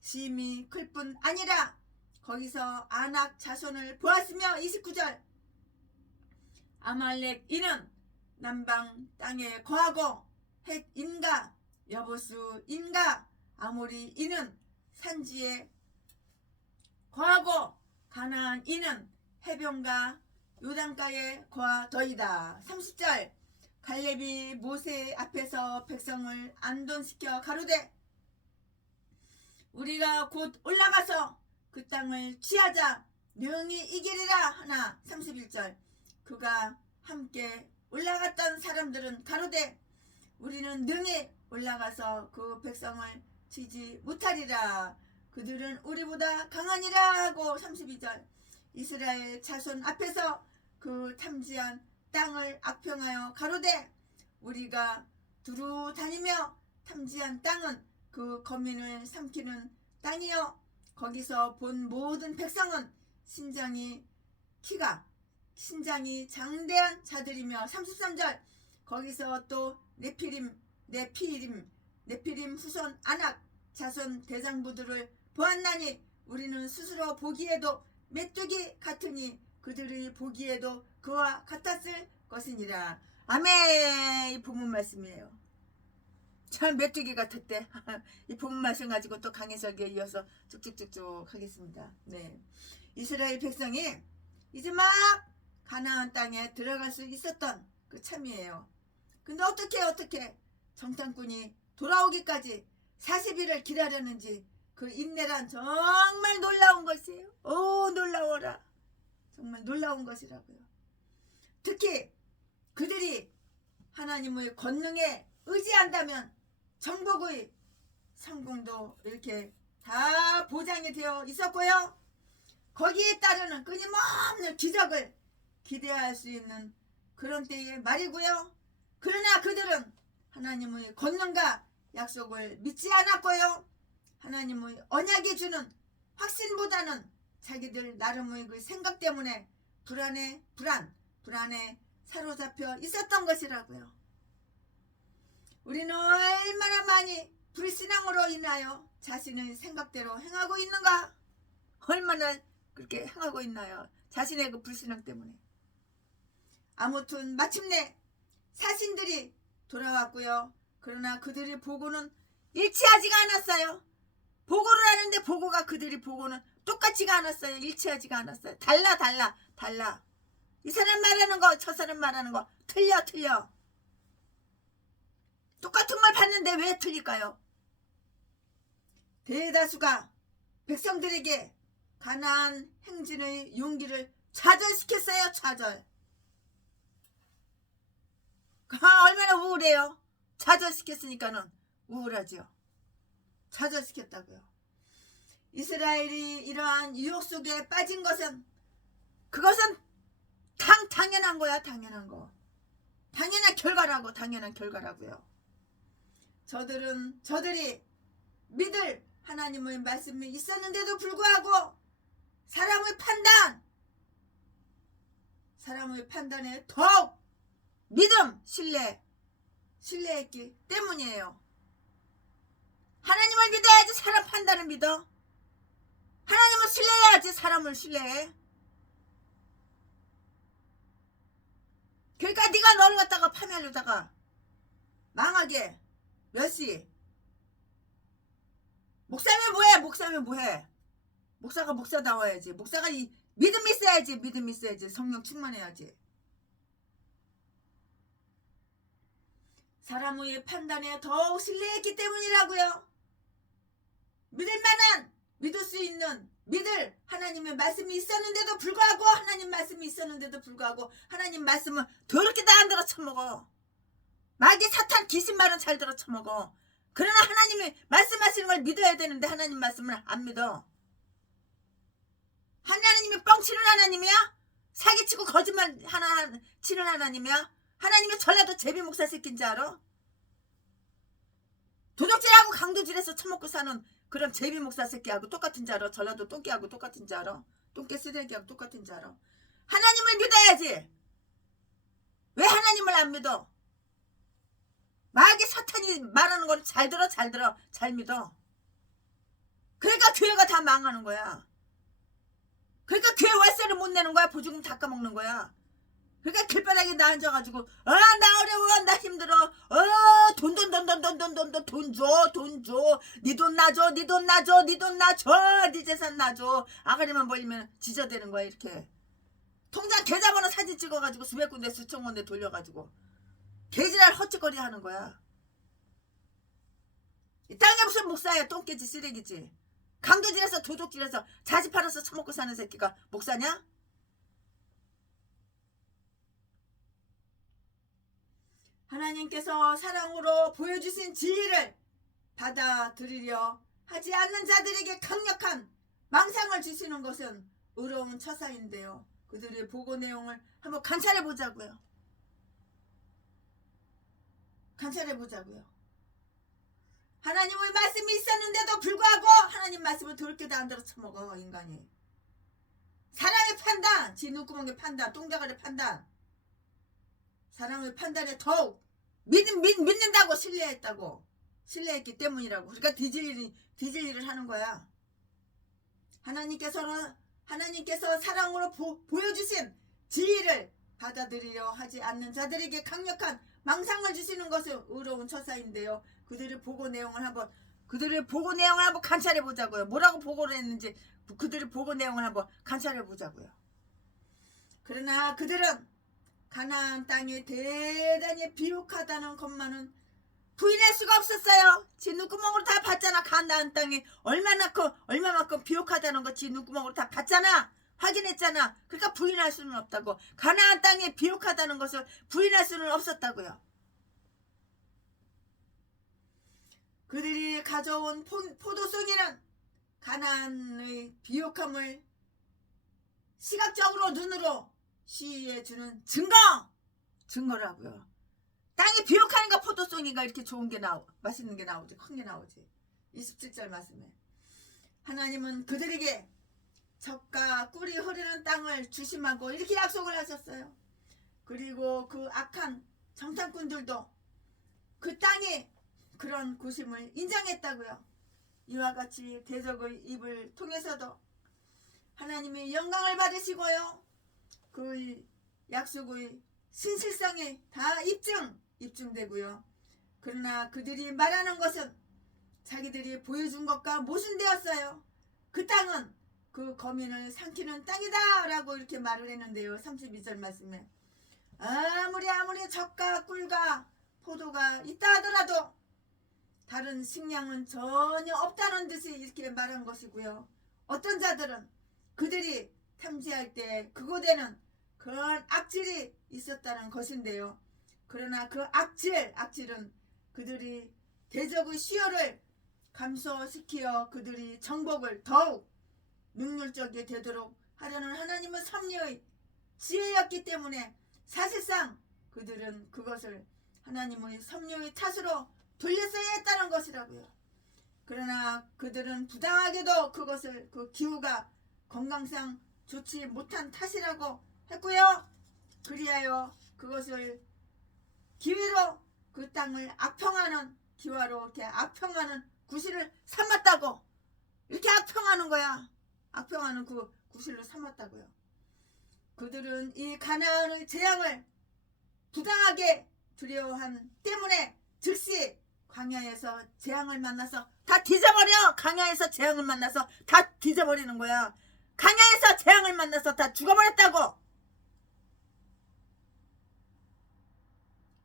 심이 클 뿐 아니라 거기서 아낙 자손을 보았으며. 29절 아말렉 인은 남방 땅에 거하고 헷 인가 여보수 인가 아모리 인은 산지에 거하고 가나안 인은 해변가 요단가에 거하더이다. 30절 갈렙이 모세 앞에서 백성을 안돈시켜 가로되 우리가 곧 올라가서 그 땅을 취하자 능히 이기리라 하나. 31절 그가 함께 올라갔던 사람들은 가로되 우리는 능히 올라가서 그 백성을 치지 못하리라. 그들은 우리보다 강하니라 하고. 32절 이스라엘 자손 앞에서 그 탐지한 땅을 악평하여 가로되 우리가 두루 다니며 탐지한 땅은 그 거민을 삼키는 땅이요 거기서 본 모든 백성은 신장이 장대한 자들이며. 33절 거기서 또 네피림 후손 아낙 자손 대장부들을 보았나니 우리는 스스로 보기에도 메뚜기 같으니 그들이 보기에도 그와 같았을 것이니라. 아멘. 이 본문 말씀이에요. 참 메뚜기 같았대. 이 본문 말씀 가지고 또 강해설교에 이어서 쭉쭉쭉쭉 하겠습니다. 네, 이스라엘 백성이 이제 막 가나안 땅에 들어갈 수 있었던 그 참이에요. 근데 어떻게 정탐꾼이 돌아오기까지 40일을 기다렸는지 그 인내란 정말 놀라운 것이에요. 오 놀라워라. 정말 놀라운 것이라고요. 특히 그들이 하나님의 권능에 의지한다면 정복의 성공도 이렇게 다 보장이 되어 있었고요. 거기에 따르는 끊임없는 기적을 기대할 수 있는 그런 때에 말이고요. 그러나 그들은 하나님의 권능과 약속을 믿지 않았고요. 하나님의 언약이 주는 확신보다는 자기들 나름의 그 생각 때문에 불안에 사로잡혀 있었던 것이라고요. 우리는 얼마나 많이 불신앙으로 인하여 자신의 생각대로 행하고 있는가? 얼마나 그렇게 행하고 있나요? 자신의 그 불신앙 때문에. 아무튼 마침내 사신들이 돌아왔고요. 그러나 그들의 보고는 일치하지가 않았어요. 보고를 하는데 보고가 그들이 보고는 똑같지가 않았어요. 일치하지가 않았어요. 달라. 이 사람 말하는 거 저 사람 말하는 거 틀려. 똑같은 말 봤는데 왜 틀릴까요? 대다수가 백성들에게 가나안 행진의 용기를 좌절시켰어요. 좌절. 얼마나 우울해요. 좌절시켰으니까는 우울하죠. 좌절시켰다고요. 이스라엘이 이러한 유혹 속에 빠진 것은 그것은 당연한 거야. 당연한 결과라고요. 저들이 믿을 하나님의 말씀이 있었는데도 불구하고 사람의 판단에 더욱 믿음, 신뢰했기 때문이에요. 하나님을 믿어야지 사람 판단을 믿어. 하나님을 신뢰해야지 사람을 신뢰해. 그러니까 네가 너를 갖다가 파멸하려다가 망하게 몇 시? 목사면 뭐해? 목사가 목사다워야지. 목사가 이 믿음이 있어야지. 성령 충만해야지. 사람의 판단에 더욱 신뢰했기 때문이라고요. 믿을 수 있는 하나님의 말씀이 있었는데도 불구하고 하나님 말씀은 더럽게 다 안 들어 쳐먹어. 마귀 사탄 귀신 말은 잘 들어 쳐먹어. 그러나 하나님이 말씀하시는 걸 믿어야 되는데 하나님 말씀을 안 믿어. 하나님이 뻥치는 하나님이야? 사기치고 거짓말 치는 하나님이야? 하나님이 전라도 제비 목사 새끼인 줄 알아? 도둑질하고 강도질해서 처먹고 사는 그런 제비 목사 새끼하고 똑같은 줄 알아? 전라도 똥개하고 똑같은 줄 알아? 똥개 쓰레기하고 똑같은 줄 알아? 하나님을 믿어야지. 왜 하나님을 안 믿어? 마귀 사탄이 말하는 걸 잘 들어 잘 믿어. 그러니까 교회가 다 망하는 거야. 그러니까 교회 월세를 못 내는 거야. 보조금 다 까먹는 거야. 그러니까 길바닥에 나 앉아가지고 나 어려워, 나 힘들어, 돈 줘, 네 돈 놔줘, 네 재산 놔줘. 아가리만 벌리면 지저대는 거야. 이렇게 통장 계좌번호 사진 찍어가지고 수백 군데 수천 군데 돌려가지고 개지랄 헛짓거리 하는 거야. 이 땅에 무슨 목사야. 똥개지 쓰레기지. 강도질해서 도둑질해서 자지 팔아서 처먹고 사는 새끼가 목사냐? 하나님께서 사랑으로 보여주신 진리를 받아들이려 하지 않는 자들에게 강력한 망상을 주시는 것은 의로운 처사인데요. 그들의 보고 내용을 한번 관찰해 보자고요. 하나님의 말씀이 있었는데도 불구하고 하나님 말씀을 더럽게도 안 들어 처먹어. 인간이. 사람의 판단, 지 눈구멍의 판단, 똥대가리 판단, 사람의 판단에 더욱 믿는다고 신뢰했기 때문이라고. 그러니까 뒤질일을 하는 거야. 하나님께서 사랑으로 보여주신 지혜를 받아들이려 하지 않는 자들에게 강력한 망상을 주시는 것은 의로운 처사인데요. 그들의 보고 내용을 한번 관찰해 보자고요. 뭐라고 보고를 했는지 그들의 보고 내용을 한번 관찰해 보자고요. 그러나 그들은 가나안 땅이 대단히 비옥하다는 것만은 부인할 수가 없었어요. 지 눈구멍으로 다 봤잖아. 가나안 땅이 얼마만큼 비옥하다는 거 지 눈구멍으로 다 봤잖아. 확인했잖아. 그러니까 부인할 수는 없다고. 가나안 땅이 비옥하다는 것을 부인할 수는 없었다고요. 그들이 가져온 포도송이는 가나안의 비옥함을 시각적으로 눈으로 시해주는 증거, 증거라고요. 땅이 비옥하니까 포도송이가 이렇게 좋은 게 맛있는 게 나오지, 큰 게 나오지. 27절 말씀에 하나님은 그들에게 젖과 꿀이 흐르는 땅을 주심하고 이렇게 약속을 하셨어요. 그리고 그 악한 정탐꾼들도 그 땅에 그런 구심을 인정했다고요. 이와 같이 대적의 입을 통해서도 하나님의 영광을 받으시고요, 그 약속의 신실성이 다 입증되고요. 그러나 그들이 말하는 것은 자기들이 보여준 것과 모순되었어요. 그 땅은 그 거민을 삼키는 땅이다 라고 이렇게 말을 했는데요. 32절 말씀에 아무리 젖과 꿀과 포도가 있다 하더라도 다른 식량은 전혀 없다는 듯이 이렇게 말한 것이고요. 어떤 자들은 그들이 탐지할 때 그곳에는 그런 악질이 있었다는 것인데요. 그러나 그 악질은 그들이 대적의 수요를 감소시키어 그들이 정복을 더욱 능률적이 되도록 하려는 하나님의 섭리의 지혜였기 때문에 사실상 그들은 그것을 하나님의 섭리의 탓으로 돌렸어야 했다는 것이라고요. 그러나 그들은 부당하게도 그것을 그 기후가 건강상 좋지 못한 탓이라고 했고요. 그리하여 그것을 기회로 그 땅을 악평하는 기와로 이렇게 악평하는 구실을 삼았다고, 이렇게 악평하는 거야. 악평하는 그 구실로 삼았다고요. 그들은 이 가나안의 재앙을 부당하게 두려워한 때문에 즉시 광야에서 재앙을 만나서 다 뒤져버려. 강야에서 재앙을 만나서 다 뒤져버리는 거야. 강야에서 재앙을 만나서 다 죽어버렸다고.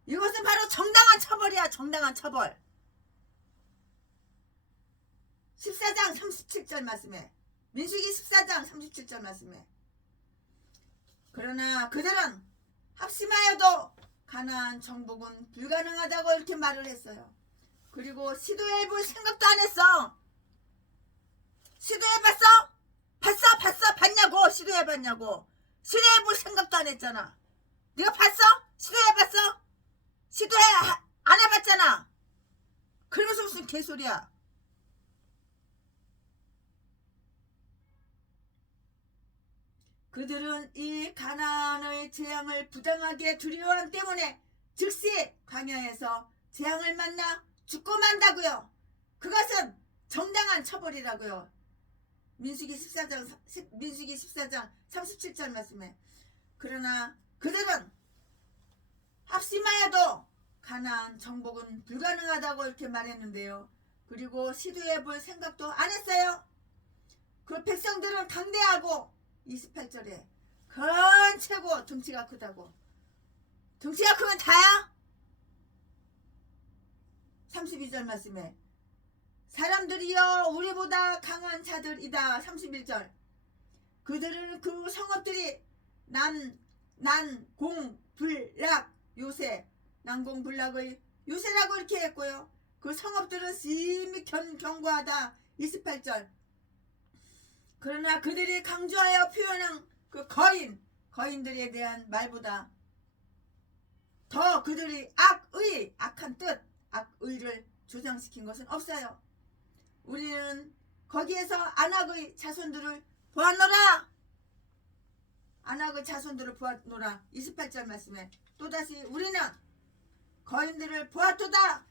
이것은 바로 정당한 처벌이야. 정당한 처벌. 14장 37절 말씀에, 민수기 14장 37절 말씀에 그러나 그들은 합심하여도 가나안 정복은 불가능하다고 이렇게 말을 했어요. 그리고 시도해볼 생각도 안 했어. 시도해봤어? 봤냐고. 시도해봤냐고. 시도해볼 생각도 안 했잖아. 네가 봤어? 시도해봤어? 안 해봤잖아. 그러면서 무슨 개소리야. 그들은 이 가나안의 재앙을 부당하게 두려워한 때문에 즉시 광야에서 재앙을 만나 죽고 만다고요. 그것은 정당한 처벌이라고요. 민수기 14장 37절 말씀에 그러나 그들은 합심하여도 가나안 정복은 불가능하다고 이렇게 말했는데요. 그리고 시도해볼 생각도 안 했어요. 그 백성들은 강대하고 28절에 큰 채고 덩치가 크다고. 덩치가 크면 다야? 32절 말씀에 사람들이여 우리보다 강한 자들이다. 31절 그들은 그 성읍들이 난공불락 요새, 난공불락의 요새라고 이렇게 했고요. 그 성읍들은 심히 견고하다. 28절 그러나 그들이 강조하여 표현한 그 거인들에 대한 말보다 더 그들이 악한 뜻, 악의를 조장시킨 것은 없어요. 우리는 거기에서 안악의 자손들을 보았노라. 안악의 자손들을 보았노라. 28절 말씀에 또다시 우리는 거인들을 보았도다.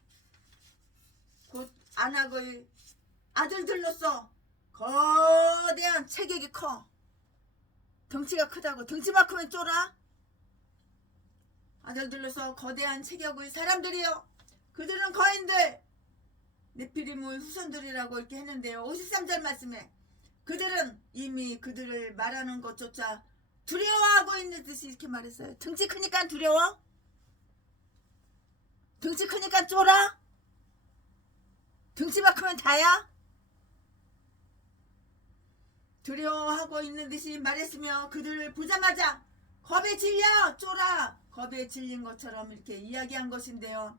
곧 안악의 아들들로서 거대한 체격이 커. 덩치가 크다고. 덩치만 크면 쫄아? 아들들로서 거대한 체격의 사람들이요. 그들은 거인들 네피림의 후손들이라고 이렇게 했는데요. 53절 말씀에 그들은 이미 그들을 말하는 것조차 두려워하고 있는 듯이 이렇게 말했어요. 덩치 크니까 두려워? 덩치 크니까 쫄아? 덩치만 크면 다야? 두려워하고 있는 듯이 말했으며 그들을 보자마자 겁에 질려 쫄아. 겁에 질린 것처럼 이렇게 이야기한 것인데요.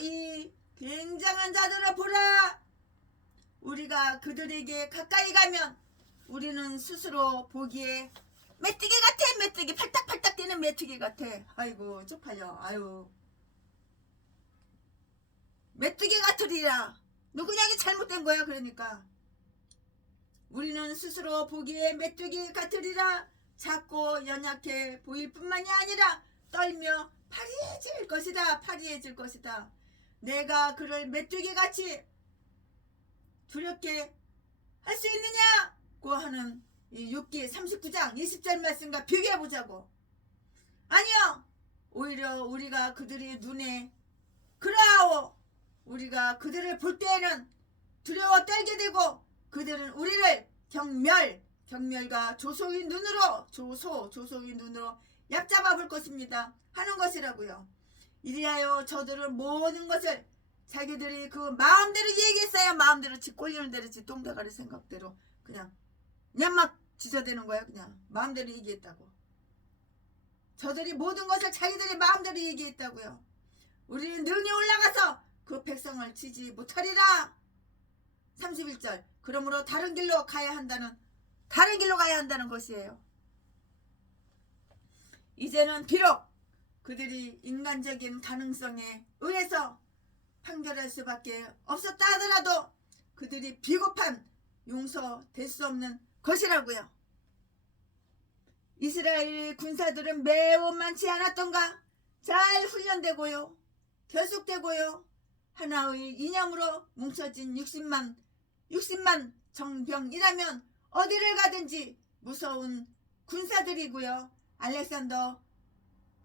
이 굉장한 자들을 보라. 우리가 그들에게 가까이 가면 우리는 스스로 보기에 메뚜기 같아. 메뚜기 팔딱팔딱 뛰는 메뚜기 같아. 아이고 쪽팔려. 아유 메뚜기 같으리라. 누구냐기 잘못된 거야. 그러니까 우리는 스스로 보기에 메뚜기 같으리라. 작고 연약해 보일 뿐만이 아니라 떨며 파리해질 것이다. 파리해질 것이다. 내가 그를 메뚜기같이 두렵게 할 수 있느냐고 하는 이 6기 39장 20절 말씀과 비교해보자고. 아니요. 오히려 우리가 그들이 눈에 그러하오. 우리가 그들을 볼 때에는 두려워 떨게 되고 그들은 우리를 경멸과 조소의 눈으로 조소의 눈으로 얕잡아 볼 것입니다 하는 것이라고요. 이리하여 저들은 모든 것을 자기들이 그 마음대로 얘기했어요. 마음대로 지 꼴리는 대로 지 똥대가리 생각대로 그냥 막 지저대는 거야. 그냥 마음대로 얘기했다고. 저들이 모든 것을 자기들이 마음대로 얘기했다고요. 우리는 능히 올라가서 그 백성을 치지 못하리라. 31절 그러므로 다른 길로 가야 한다는 것이에요. 이제는 비록 그들이 인간적인 가능성에 의해서 판결할 수밖에 없었다 하더라도 그들이 비겁한 용서될 수 없는 것이라고요. 이스라엘 군사들은 매우 많지 않았던가? 잘 훈련되고요. 결속되고요. 하나의 이념으로 뭉쳐진 60만 정병이라면 어디를 가든지 무서운 군사들이고요. 알렉산더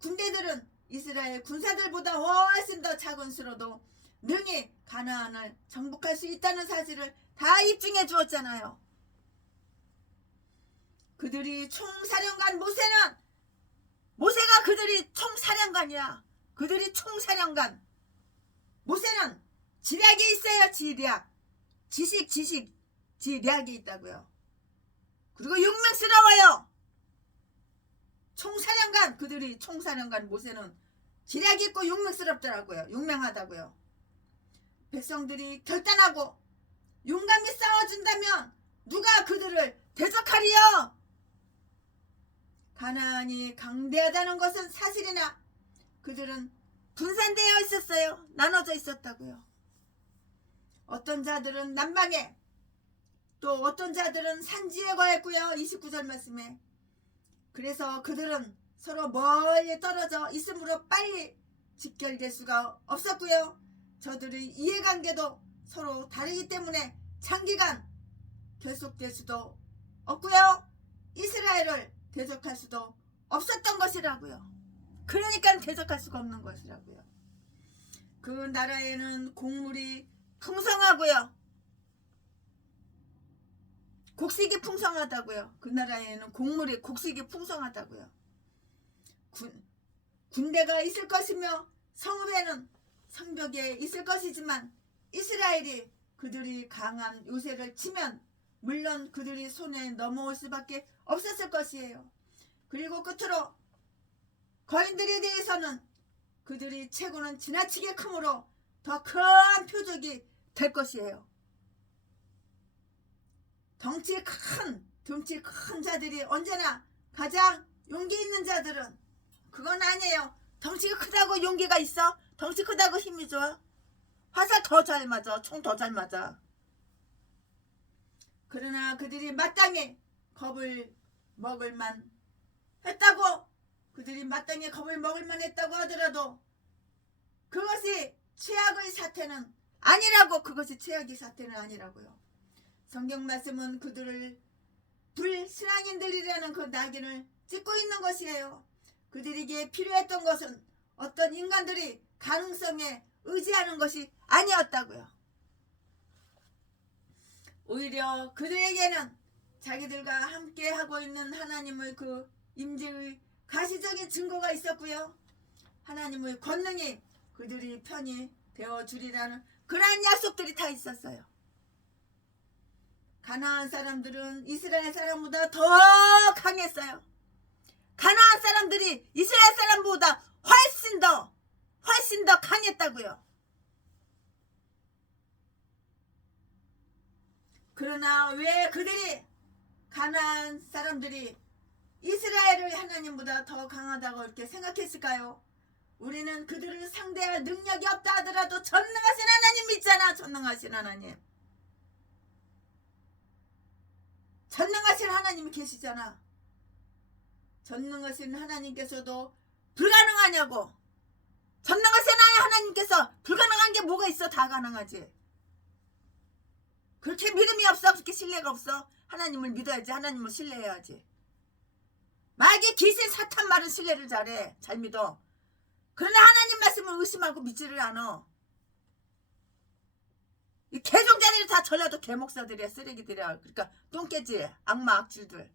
군대들은 이스라엘 군사들보다 훨씬 더 작은 수로도 능히 가나안을 정복할 수 있다는 사실을 다 입증해 주었잖아요. 그들이 총사령관 모세가 그들이 총사령관이야. 그들이 총사령관. 모세는 지략이 있어요. 지략이 있다고요. 그리고 용맹스러워요. 총사령관, 그들이 총사령관 모세는 지략이 있고 용맹스럽더라고요. 용맹하다고요. 백성들이 결단하고 용감히 싸워준다면 누가 그들을 대적하리요? 가나안이 강대하다는 것은 사실이나 그들은 분산되어 있었어요. 나눠져 있었다고요. 어떤 자들은 남방에 또 어떤 자들은 산지에 거했고요. 29절 말씀에. 그래서 그들은 서로 멀리 떨어져 있으므로 빨리 직결될 수가 없었고요. 저들의 이해관계도 서로 다르기 때문에 장기간 결속될 수도 없고요. 이스라엘을 대적할 수도 없었던 것이라고요. 그러니까 대적할 수가 없는 것이라고요. 그 나라에는 곡물이 풍성하고요. 곡식이 풍성하다고요. 그 나라에는 곡식이 풍성하다고요. 군대가 있을 것이며 성읍에는 성벽에 있을 것이지만 이스라엘이 그들이 강한 요새를 치면 물론 그들이 손에 넘어올 수밖에 없었을 것이에요. 그리고 끝으로 거인들에 대해서는 그들이 체구는 지나치게 크므로 더 큰 표적이 될 것이에요. 덩치 큰 자들이 언제나 가장 용기 있는 자들은 그건 아니에요. 덩치가 크다고 용기가 있어? 덩치 크다고 힘이 좋아? 화살 더 잘 맞아. 총 더 잘 맞아. 그러나 그들이 마땅히 겁을 먹을만 했다고, 그들이 마땅히 겁을 먹을만 했다고 하더라도 그것이 최악의 사태는 아니라고. 그것이 최악의 사태는 아니라고요. 성경 말씀은 그들을 불신앙인들이라는 그 낙인을 찍고 있는 것이에요. 그들에게 필요했던 것은 어떤 인간들이 가능성에 의지하는 것이 아니었다고요. 오히려 그들에게는 자기들과 함께 하고 있는 하나님의 그 임재의 가시적인 증거가 있었고요. 하나님의 권능이 그들이 편히 되어주리라는 그러한 약속들이 다 있었어요. 가나안 사람들은 이스라엘 사람보다 더 강했어요. 가나안 사람들이 이스라엘 사람보다 훨씬 더 강했다고요. 그러나 왜 그들이 가나안 사람들이 이스라엘을 하나님보다 더 강하다고 이렇게 생각했을까요? 우리는 그들을 상대할 능력이 없다 하더라도 전능하신 하나님 믿잖아. 전능하신 하나님. 전능하신 하나님이 계시잖아. 전능하신 하나님께서도 불가능하냐고. 전능하신 하나님께서 불가능한 게 뭐가 있어? 다 가능하지. 그렇게 믿음이 없어? 그렇게 신뢰가 없어? 하나님을 믿어야지. 하나님을 신뢰해야지. 마귀 귀신 사탄 말은 신뢰를 잘해. 잘 믿어. 그러나 하나님 말씀을 의심하고 믿지를 않아. 이 개종자들이 다 전라도 개목사들이야. 쓰레기들이야. 그러니까 똥개지. 악마 악질들.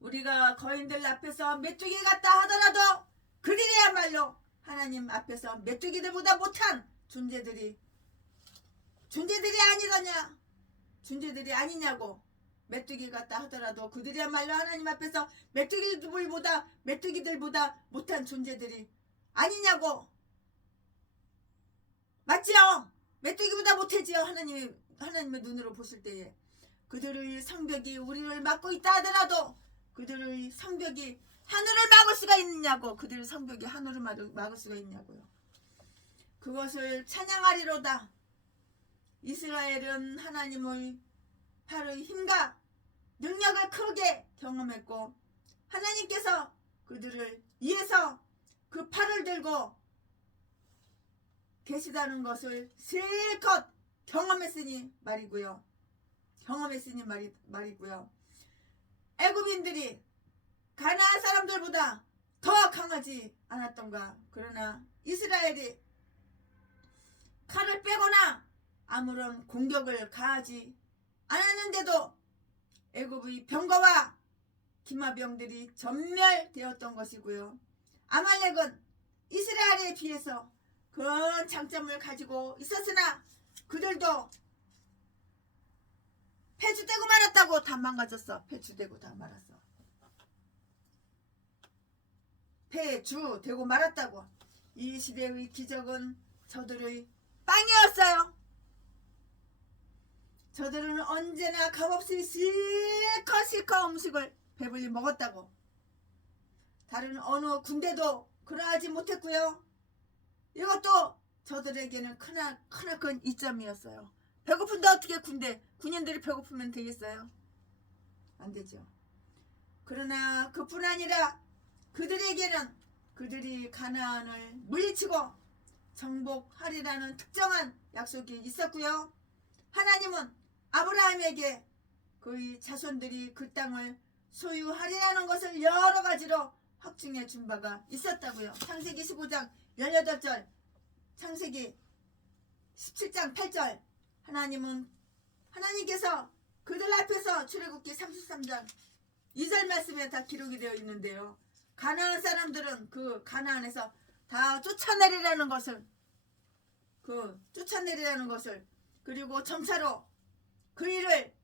우리가 거인들 앞에서 메뚜기 같다 하더라도 그들이야말로 하나님 앞에서 메뚜기들보다 못한 존재들이 아니더냐. 존재들이 아니냐고. 메뚜기 같다 하더라도 그들이야말로 하나님 앞에서 메뚜기들보다 못한 존재들이 아니냐고. 맞지요? 메뚜기보다 못하지요. 하나님의 눈으로 보실 때에. 그들의 성벽이 우리를 막고 있다 하더라도 그들의 성벽이 하늘을 막을 수가 있느냐고. 그들의 성벽이 하늘을 막을 수가 있냐고요. 그것을 찬양하리로다. 이스라엘은 하나님의 팔의 힘과 능력을 크게 경험했고 하나님께서 그들을 위해서 그 팔을 들고 계시다는 것을 실컷 경험했으니 말이고요. 애굽인들이 가나안 사람들보다 더 강하지 않았던가. 그러나 이스라엘이 칼을 빼거나 아무런 공격을 가하지 않았는데도 애굽의 병거와 기마병들이 전멸되었던 것이고요. 아말렉은 이스라엘에 비해서 그런 장점을 가지고 있었으나 그들도 폐주되고 말았다고. 다 망가졌어. 폐주되고 다 말았어. 폐주되고 말았다고. 이 시대의 기적은 저들의 빵이었어요. 저들은 언제나 값없이 실컷 음식을 배불리 먹었다고. 다른 어느 군대도 그러하지 못했고요. 이것도 저들에게는 크나큰 이점이었어요. 배고픈데 어떻게 군인들이 배고프면 되겠어요? 안 되죠. 그러나 그뿐 아니라 그들에게는 그들이 가나안을 물리치고 정복하리라는 특정한 약속이 있었고요. 하나님은 아브라함에게 그의 자손들이 그 땅을 소유하리라는 것을 여러 가지로 확증해 준 바가 있었다고요. 창세기 15장 18절, 창세기 17장 8절. 하나님께서 그들 앞에서 출애굽기 33장 2절 말씀에 다 기록이 되어 있는데요. 가나안 사람들은 그 가나안에서 다 쫓아내리라는 것을 그리고 점차로 그 일을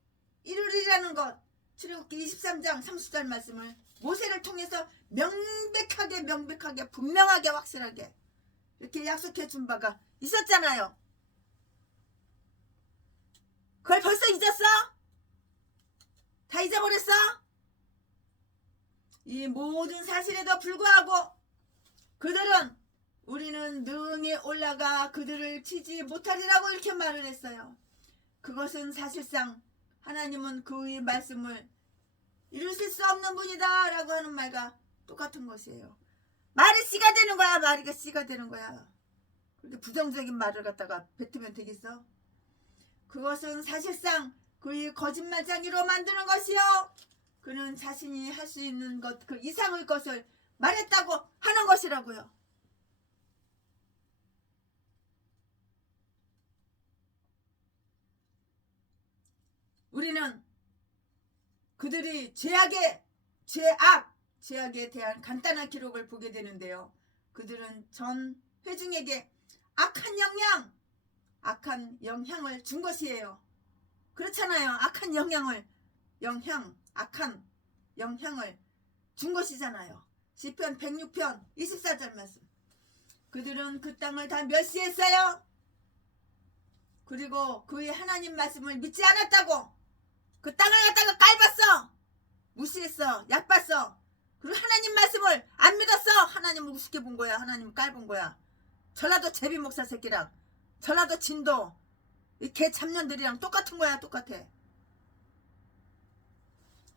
이루리라는 것, 출애굽기 23장 30절 말씀을 모세를 통해서 명백하게 분명하게 확실하게 이렇게 약속해 준 바가 있었잖아요. 그걸 벌써 잊었어? 다 잊어버렸어? 이 모든 사실에도 불구하고 그들은 우리는 능히 올라가 그들을 치지 못하리라고 이렇게 말을 했어요. 그것은 사실상 하나님은 그의 말씀을 이루실 수 없는 분이다 라고 하는 말과 똑같은 것이에요. 말이 씨가 되는 거야. 말이 씨가 되는 거야. 그렇게 부정적인 말을 갖다가 뱉으면 되겠어? 그것은 사실상 그의 거짓말장이로 만드는 것이요. 그는 자신이 할 수 있는 것, 그 이상의 것을 말했다고 하는 것이라고요. 우리는 그들이 죄악에 대한 간단한 기록을 보게 되는데요. 그들은 전 회중에게 악한 영향을 준 것이에요. 그렇잖아요. 악한 영향을 준 것이잖아요. 시편 106편 24절 말씀. 그들은 그 땅을 다 멸시했어요. 그리고 그의 하나님 말씀을 믿지 않았다고. 그 땅을 갖다가 깔봤어. 무시했어. 얕봤어. 그리고 하나님 말씀을 안 믿었어. 하나님을 우습게 본 거야. 하나님을 깔본 거야. 전라도 제비 목사 새끼랑 전라도 진도 이 개 잡년들이랑 똑같은 거야. 똑같아.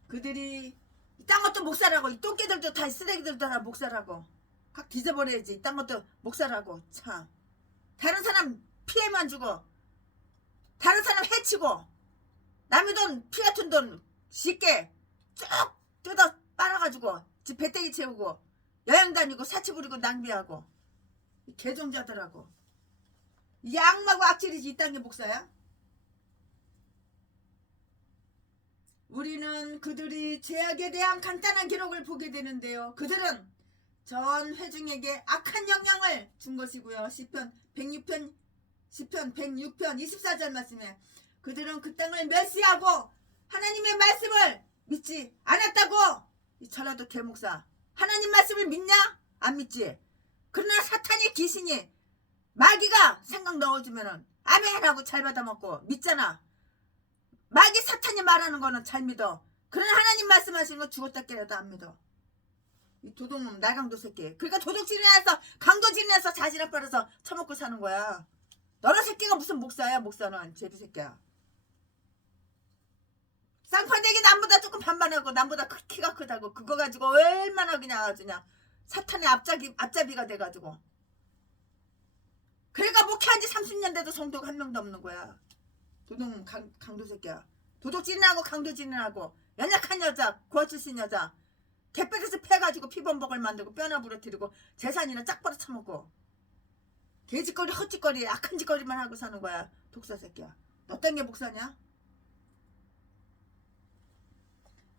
그들이 이딴 것도 목사라고. 이 똥개들도 다 쓰레기들도 다 목사라고. 확 뒤져버려야지. 이딴 것도 목사라고. 참. 다른 사람 피해만 주고 다른 사람 해치고 남의 돈 피 같은 돈 쉽게 쭉 뜯어 빨아가지고 집 배때기 채우고 여행 다니고 사치 부리고 낭비하고 개종자들하고 이 악마고 악질이지. 이 땅의 목사야? 우리는 그들이 죄악에 대한 간단한 기록을 보게 되는데요. 그들은 전 회중에게 악한 영향을 준 것이고요. 시편 106편 24절 말씀에 그들은 그 땅을 멸시하고 하나님의 말씀을 믿지 않았다고. 이 전라도 개목사 하나님 말씀을 믿냐? 안 믿지. 그러나 사탄이 귀신이 마귀가 생각 넣어주면은 아멘하고 잘 받아먹고 믿잖아. 마귀 사탄이 말하는 거는 잘 믿어. 그러나 하나님 말씀하시는 거 죽었다 깨라도 안 믿어. 이 도둑놈 날강도 새끼. 그러니까 도둑질이나 해서 강도질이나 자신을 빨아서 처먹고 사는 거야. 너런 새끼가 무슨 목사야. 목사는 제비 새끼야. 쌍판대기 남보다 조금 반반하고 남보다 키가 크다고 그거 가지고 얼마나 그냥 사탄의 앞잡이가 돼가지고. 그러니까 목회한 지 30년 돼도 성도가 한 명도 없는 거야. 도둑 강도 새끼야. 도둑질이나 강도질이나 연약한 여자 고아 출신 여자 개백에서 패가지고 피범벅을 만들고 뼈나 부러뜨리고 재산이나 짝 벌어 처먹고 개짓거리 헛짓거리 악한 짓거리만 하고 사는 거야. 독사 새끼야. 너 딴 게 목사냐?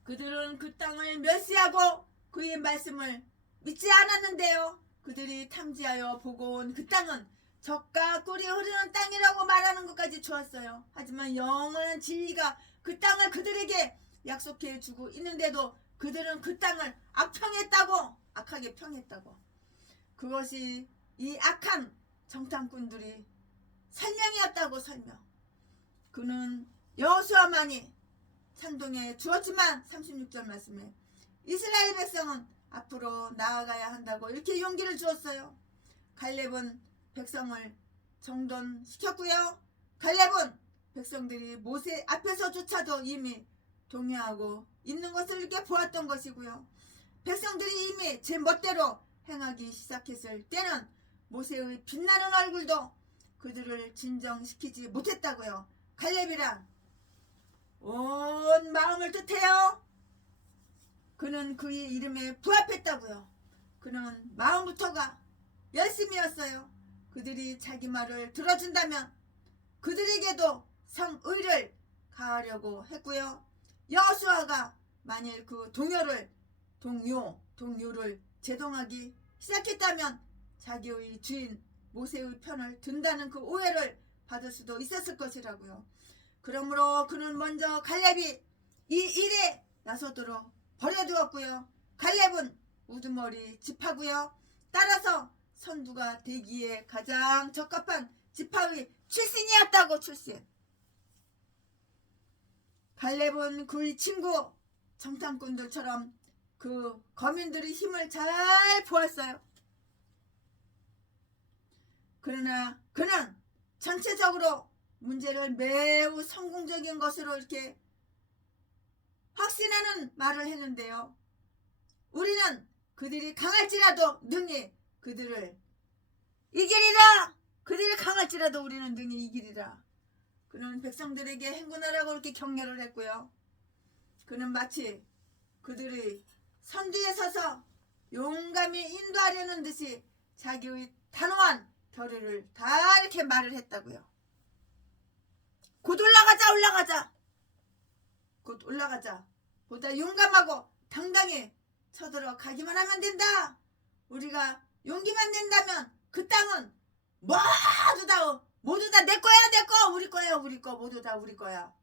그들은 그 땅을 멸시하고 그의 말씀을 믿지 않았는데요. 그들이 탐지하여 보고 온 그 땅은 젖과 꿀이 흐르는 땅이라고 말하는 것까지 좋았어요. 하지만 영원한 진리가 그 땅을 그들에게 약속해 주고 있는데도 그들은 그 땅을 악하게 평했다고. 그것이 이 악한 정탐꾼들이 설명이었다고. 설명. 그는 여호수아만이 찬동해 주었지만 36절 말씀에 이스라엘 백성은 앞으로 나아가야 한다고 이렇게 용기를 주었어요. 갈렙은 백성을 정돈시켰고요. 갈렙은 백성들이 모세 앞에서조차도 이미 동요하고 있는 것을 이렇게 보았던 것이고요. 백성들이 이미 제 멋대로 행하기 시작했을 때는 모세의 빛나는 얼굴도 그들을 진정시키지 못했다고요. 갈렙이란 온 마음을 뜻해요. 그는 그의 이름에 부합했다고요. 그는 마음부터가 열심이었어요. 그들이 자기 말을 들어준다면 그들에게도 성의를 가하려고 했고요. 여호수아가 만일 그 동요를 제동하기 시작했다면 자기의 주인 모세의 편을 든다는 그 오해를 받을 수도 있었을 것이라고요. 그러므로 그는 먼저 갈렙이 이 일에 나서도록 버려두었고요. 갈렙은 우두머리 지파고요. 따라서 선두가 되기에 가장 적합한 지파의 출신이었다고. 출신. 갈렙은 그의 친구 정탐꾼들처럼 그 거민들의 힘을 잘 보았어요. 그러나 그는 전체적으로 문제를 매우 성공적인 것으로 이렇게 확신하는 말을 했는데요. 우리는 그들이 강할지라도 능히 그들을 이기리라. 그들이 강할지라도 우리는 능히 이기리라. 그는 백성들에게 행군하라고 이렇게 격려를 했고요. 그는 마치 그들의 선두에 서서 용감히 인도하려는 듯이 자기의 단호한 결의를 다 이렇게 말을 했다고요. 곧 올라가자. 보다 용감하고 당당히 쳐들어가기만 하면 된다. 우리가 용기만 낸다면 그 땅은 모두 다 내 거야. 내 거. 우리 거야. 우리 거. 모두 다 우리 거야.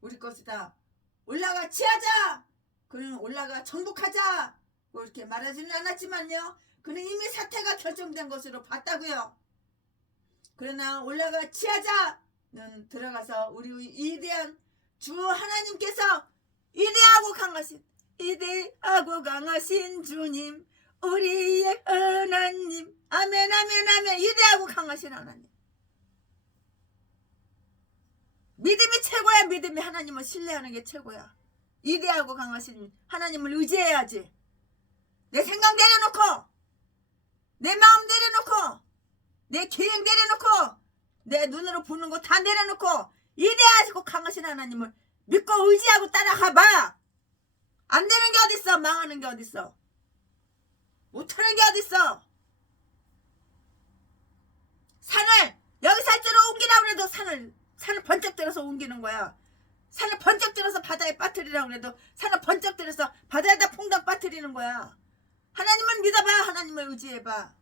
우리 것이다. 올라가 취하자. 그는 올라가 정복하자. 뭐 이렇게 말하지는 않았지만요. 그는 이미 사태가 결정된 것으로 봤다고요. 그러나 올라가 취하자. 들어가서 우리 위대한 주 하나님께서 위대하고 강하신 주님, 우리의 하나님, 아멘 아멘 아멘. 위대하고 강하신 하나님, 믿음이 최고야. 믿음이 하나님을 신뢰하는 게 최고야. 위대하고 강하신 하나님을 의지해야지. 내 생각 내려놓고, 내 마음 내려놓고, 내 계획 내려놓고, 내 눈으로 보는 거 다 내려놓고 위대하시고 강하신 하나님을 믿고 의지하고 따라가봐. 안 되는 게 어딨어. 망하는 게 어딨어. 못하는 게 어딨어. 산을 여기 살대로 옮기라고 해도 산을 번쩍 들어서 옮기는 거야. 산을 번쩍 들어서 바다에 빠뜨리라고 해도 산을 번쩍 들어서 바다에다 퐁당 빠뜨리는 거야. 하나님을 믿어봐. 하나님을 의지해봐.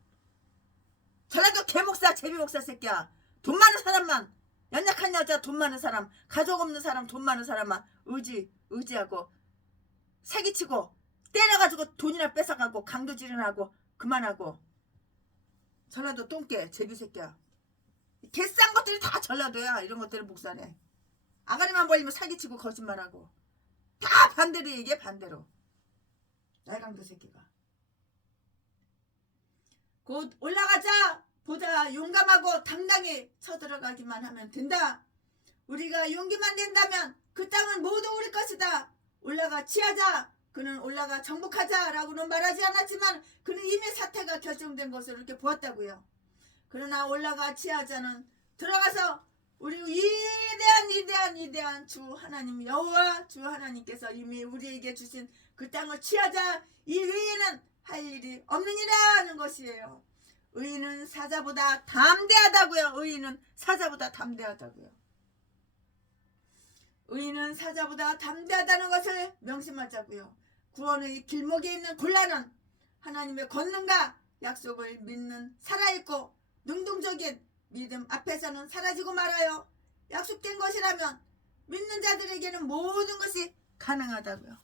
전라도 개목사 제비목사 새끼야. 돈 많은 사람만, 연약한 여자, 돈 많은 사람, 가족 없는 사람, 돈 많은 사람만 의지하고 사기치고 때려가지고 돈이나 뺏어가고 강도질을 그만하고. 전라도 똥개 제비새끼야. 개싼 것들이 다 전라도야. 이런 것들은 목사네. 아가리만 벌리면 사기치고 거짓말하고 다 반대로 얘기해. 반대로. 날강도 새끼가. 곧 올라가자. 보자. 용감하고 당당히 쳐들어가기만 하면 된다. 우리가 용기만 낸다면 그 땅은 모두 우리 것이다. 올라가 취하자. 그는 올라가 정복하자 라고는 말하지 않았지만 그는 이미 사태가 결정된 것을 이렇게 보았다고요. 그러나 올라가 취하자는 들어가서 우리 위대한 주 하나님 여호와 주 하나님께서 이미 우리에게 주신 그 땅을 취하자. 이 외에는 할 일이 없느니라 는 것이에요. 의인은 사자보다 담대하다고요. 의인은 사자보다 담대하다고요. 의인은 사자보다 담대하다는 것을 명심하자고요. 구원의 길목에 있는 곤란한 하나님의 권능과 약속을 믿는 살아있고 능동적인 믿음 앞에서는 사라지고 말아요. 약속된 것이라면 믿는 자들에게는 모든 것이 가능하다고요.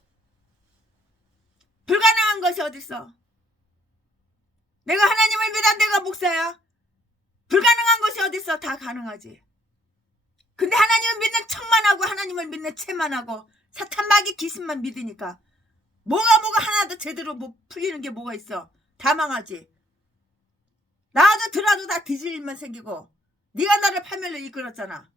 불가능한 것이 어딨어. 내가 하나님을 믿어. 내가 목사야. 불가능한 것이 어딨어. 다 가능하지. 근데 하나님을 믿는 척만 하고 하나님을 믿는 채만 하고 사탄 마귀 귀신만 믿으니까 뭐가 하나도 제대로 뭐 풀리는 게 뭐가 있어. 다 망하지. 나도 들어도 다 뒤질 일만 생기고 네가 나를 파멸로 이끌었잖아.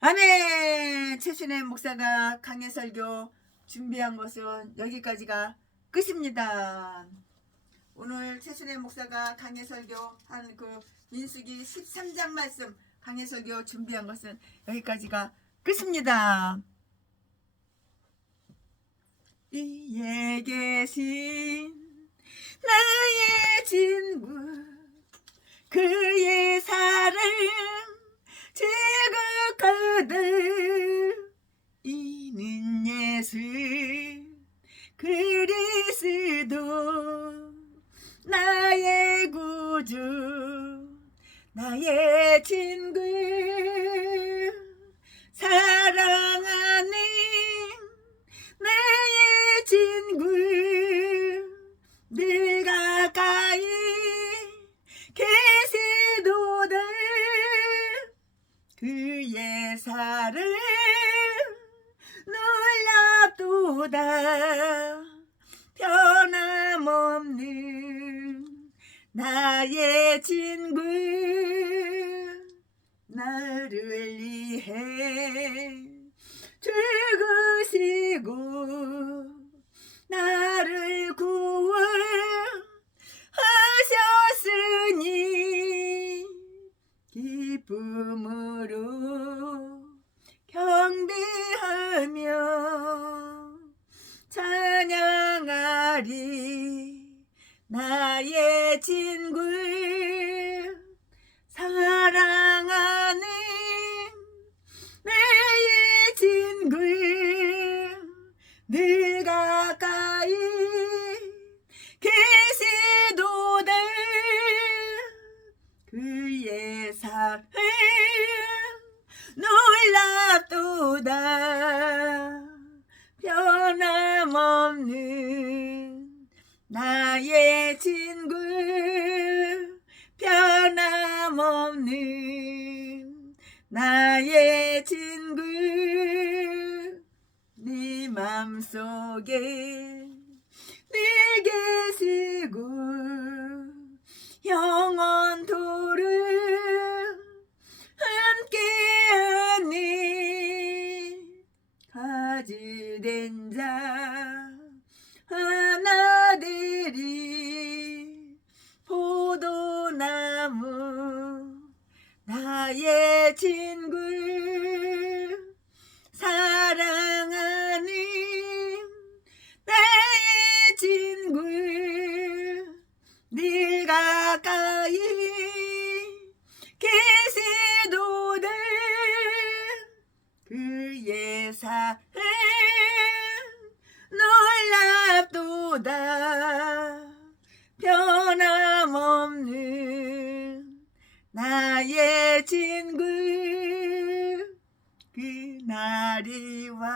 아멘. 최순애 목사가 강해 설교 준비한 것은 여기까지가 끝입니다. 오늘 최순애 목사가 강해 설교한 그 민수기 13장 말씀 강해 설교 준비한 것은 여기까지가 끝입니다. 위에 계신 나의 친구 그의 사랑 지극하들 이는 예수 그리스도 나의 구주 나의 친구 사랑하는 나의 친구 늘 가까이 계시도다 그의 사랑 놀랍도다 변함없는 나의 친구 나를 위해 죽으시고 나를 구원하셨으니 기쁨으로 경배하며 찬양하리 나의 친구 사랑하는 나의 친구 늘 가까이 계시도다 그의 사랑 놀랍도다 변함없는 나의 친구 변함없는 나의 친구 네 맘속에 늘 계시고 영원토록 함께하네. 가지된 자 하나들이 포도나무 나의 친구 사랑하는 나의 친구 늘 가까이 계시도다. 그의 사랑 놀랍도다. 변함없는 나의 친구 그날이와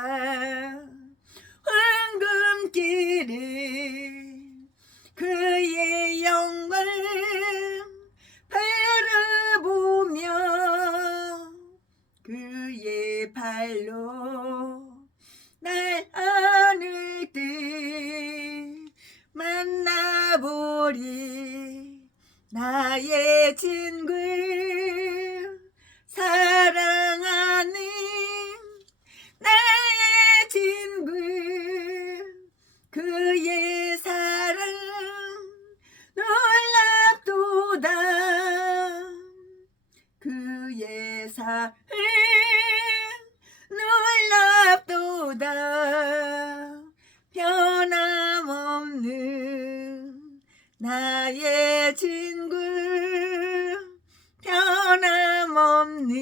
황금길을 그의 영광 바라보며 그의 발로 날 안을 때 만나보리. 나의 친구 사랑하는 나의 친구 그의 사랑 놀랍도다. 그의 사랑 놀랍도다. 변함없는 나의 친구 변함없는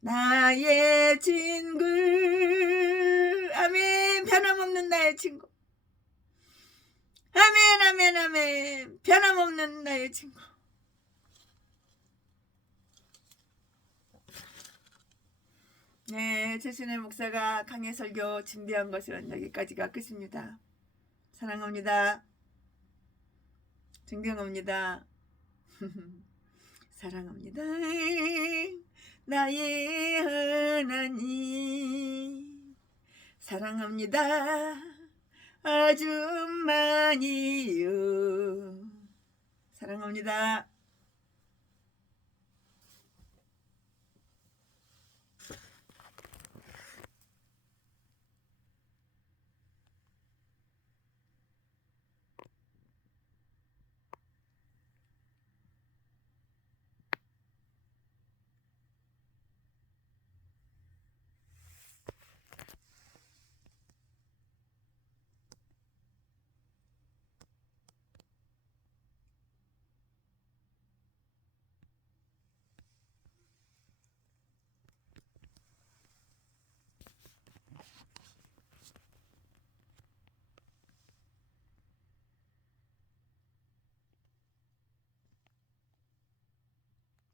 나의 친구. 아멘. 변함없는 나의 친구. 아멘 아멘 아멘. 변함없는 나의 친구. 네, 최신의 목사가 강해 설교 준비한 것은 여기까지가 끝입니다. 사랑합니다. 존경합니다. 사랑합니다. 나의 하나님 사랑합니다. 아주 많이요. 사랑합니다.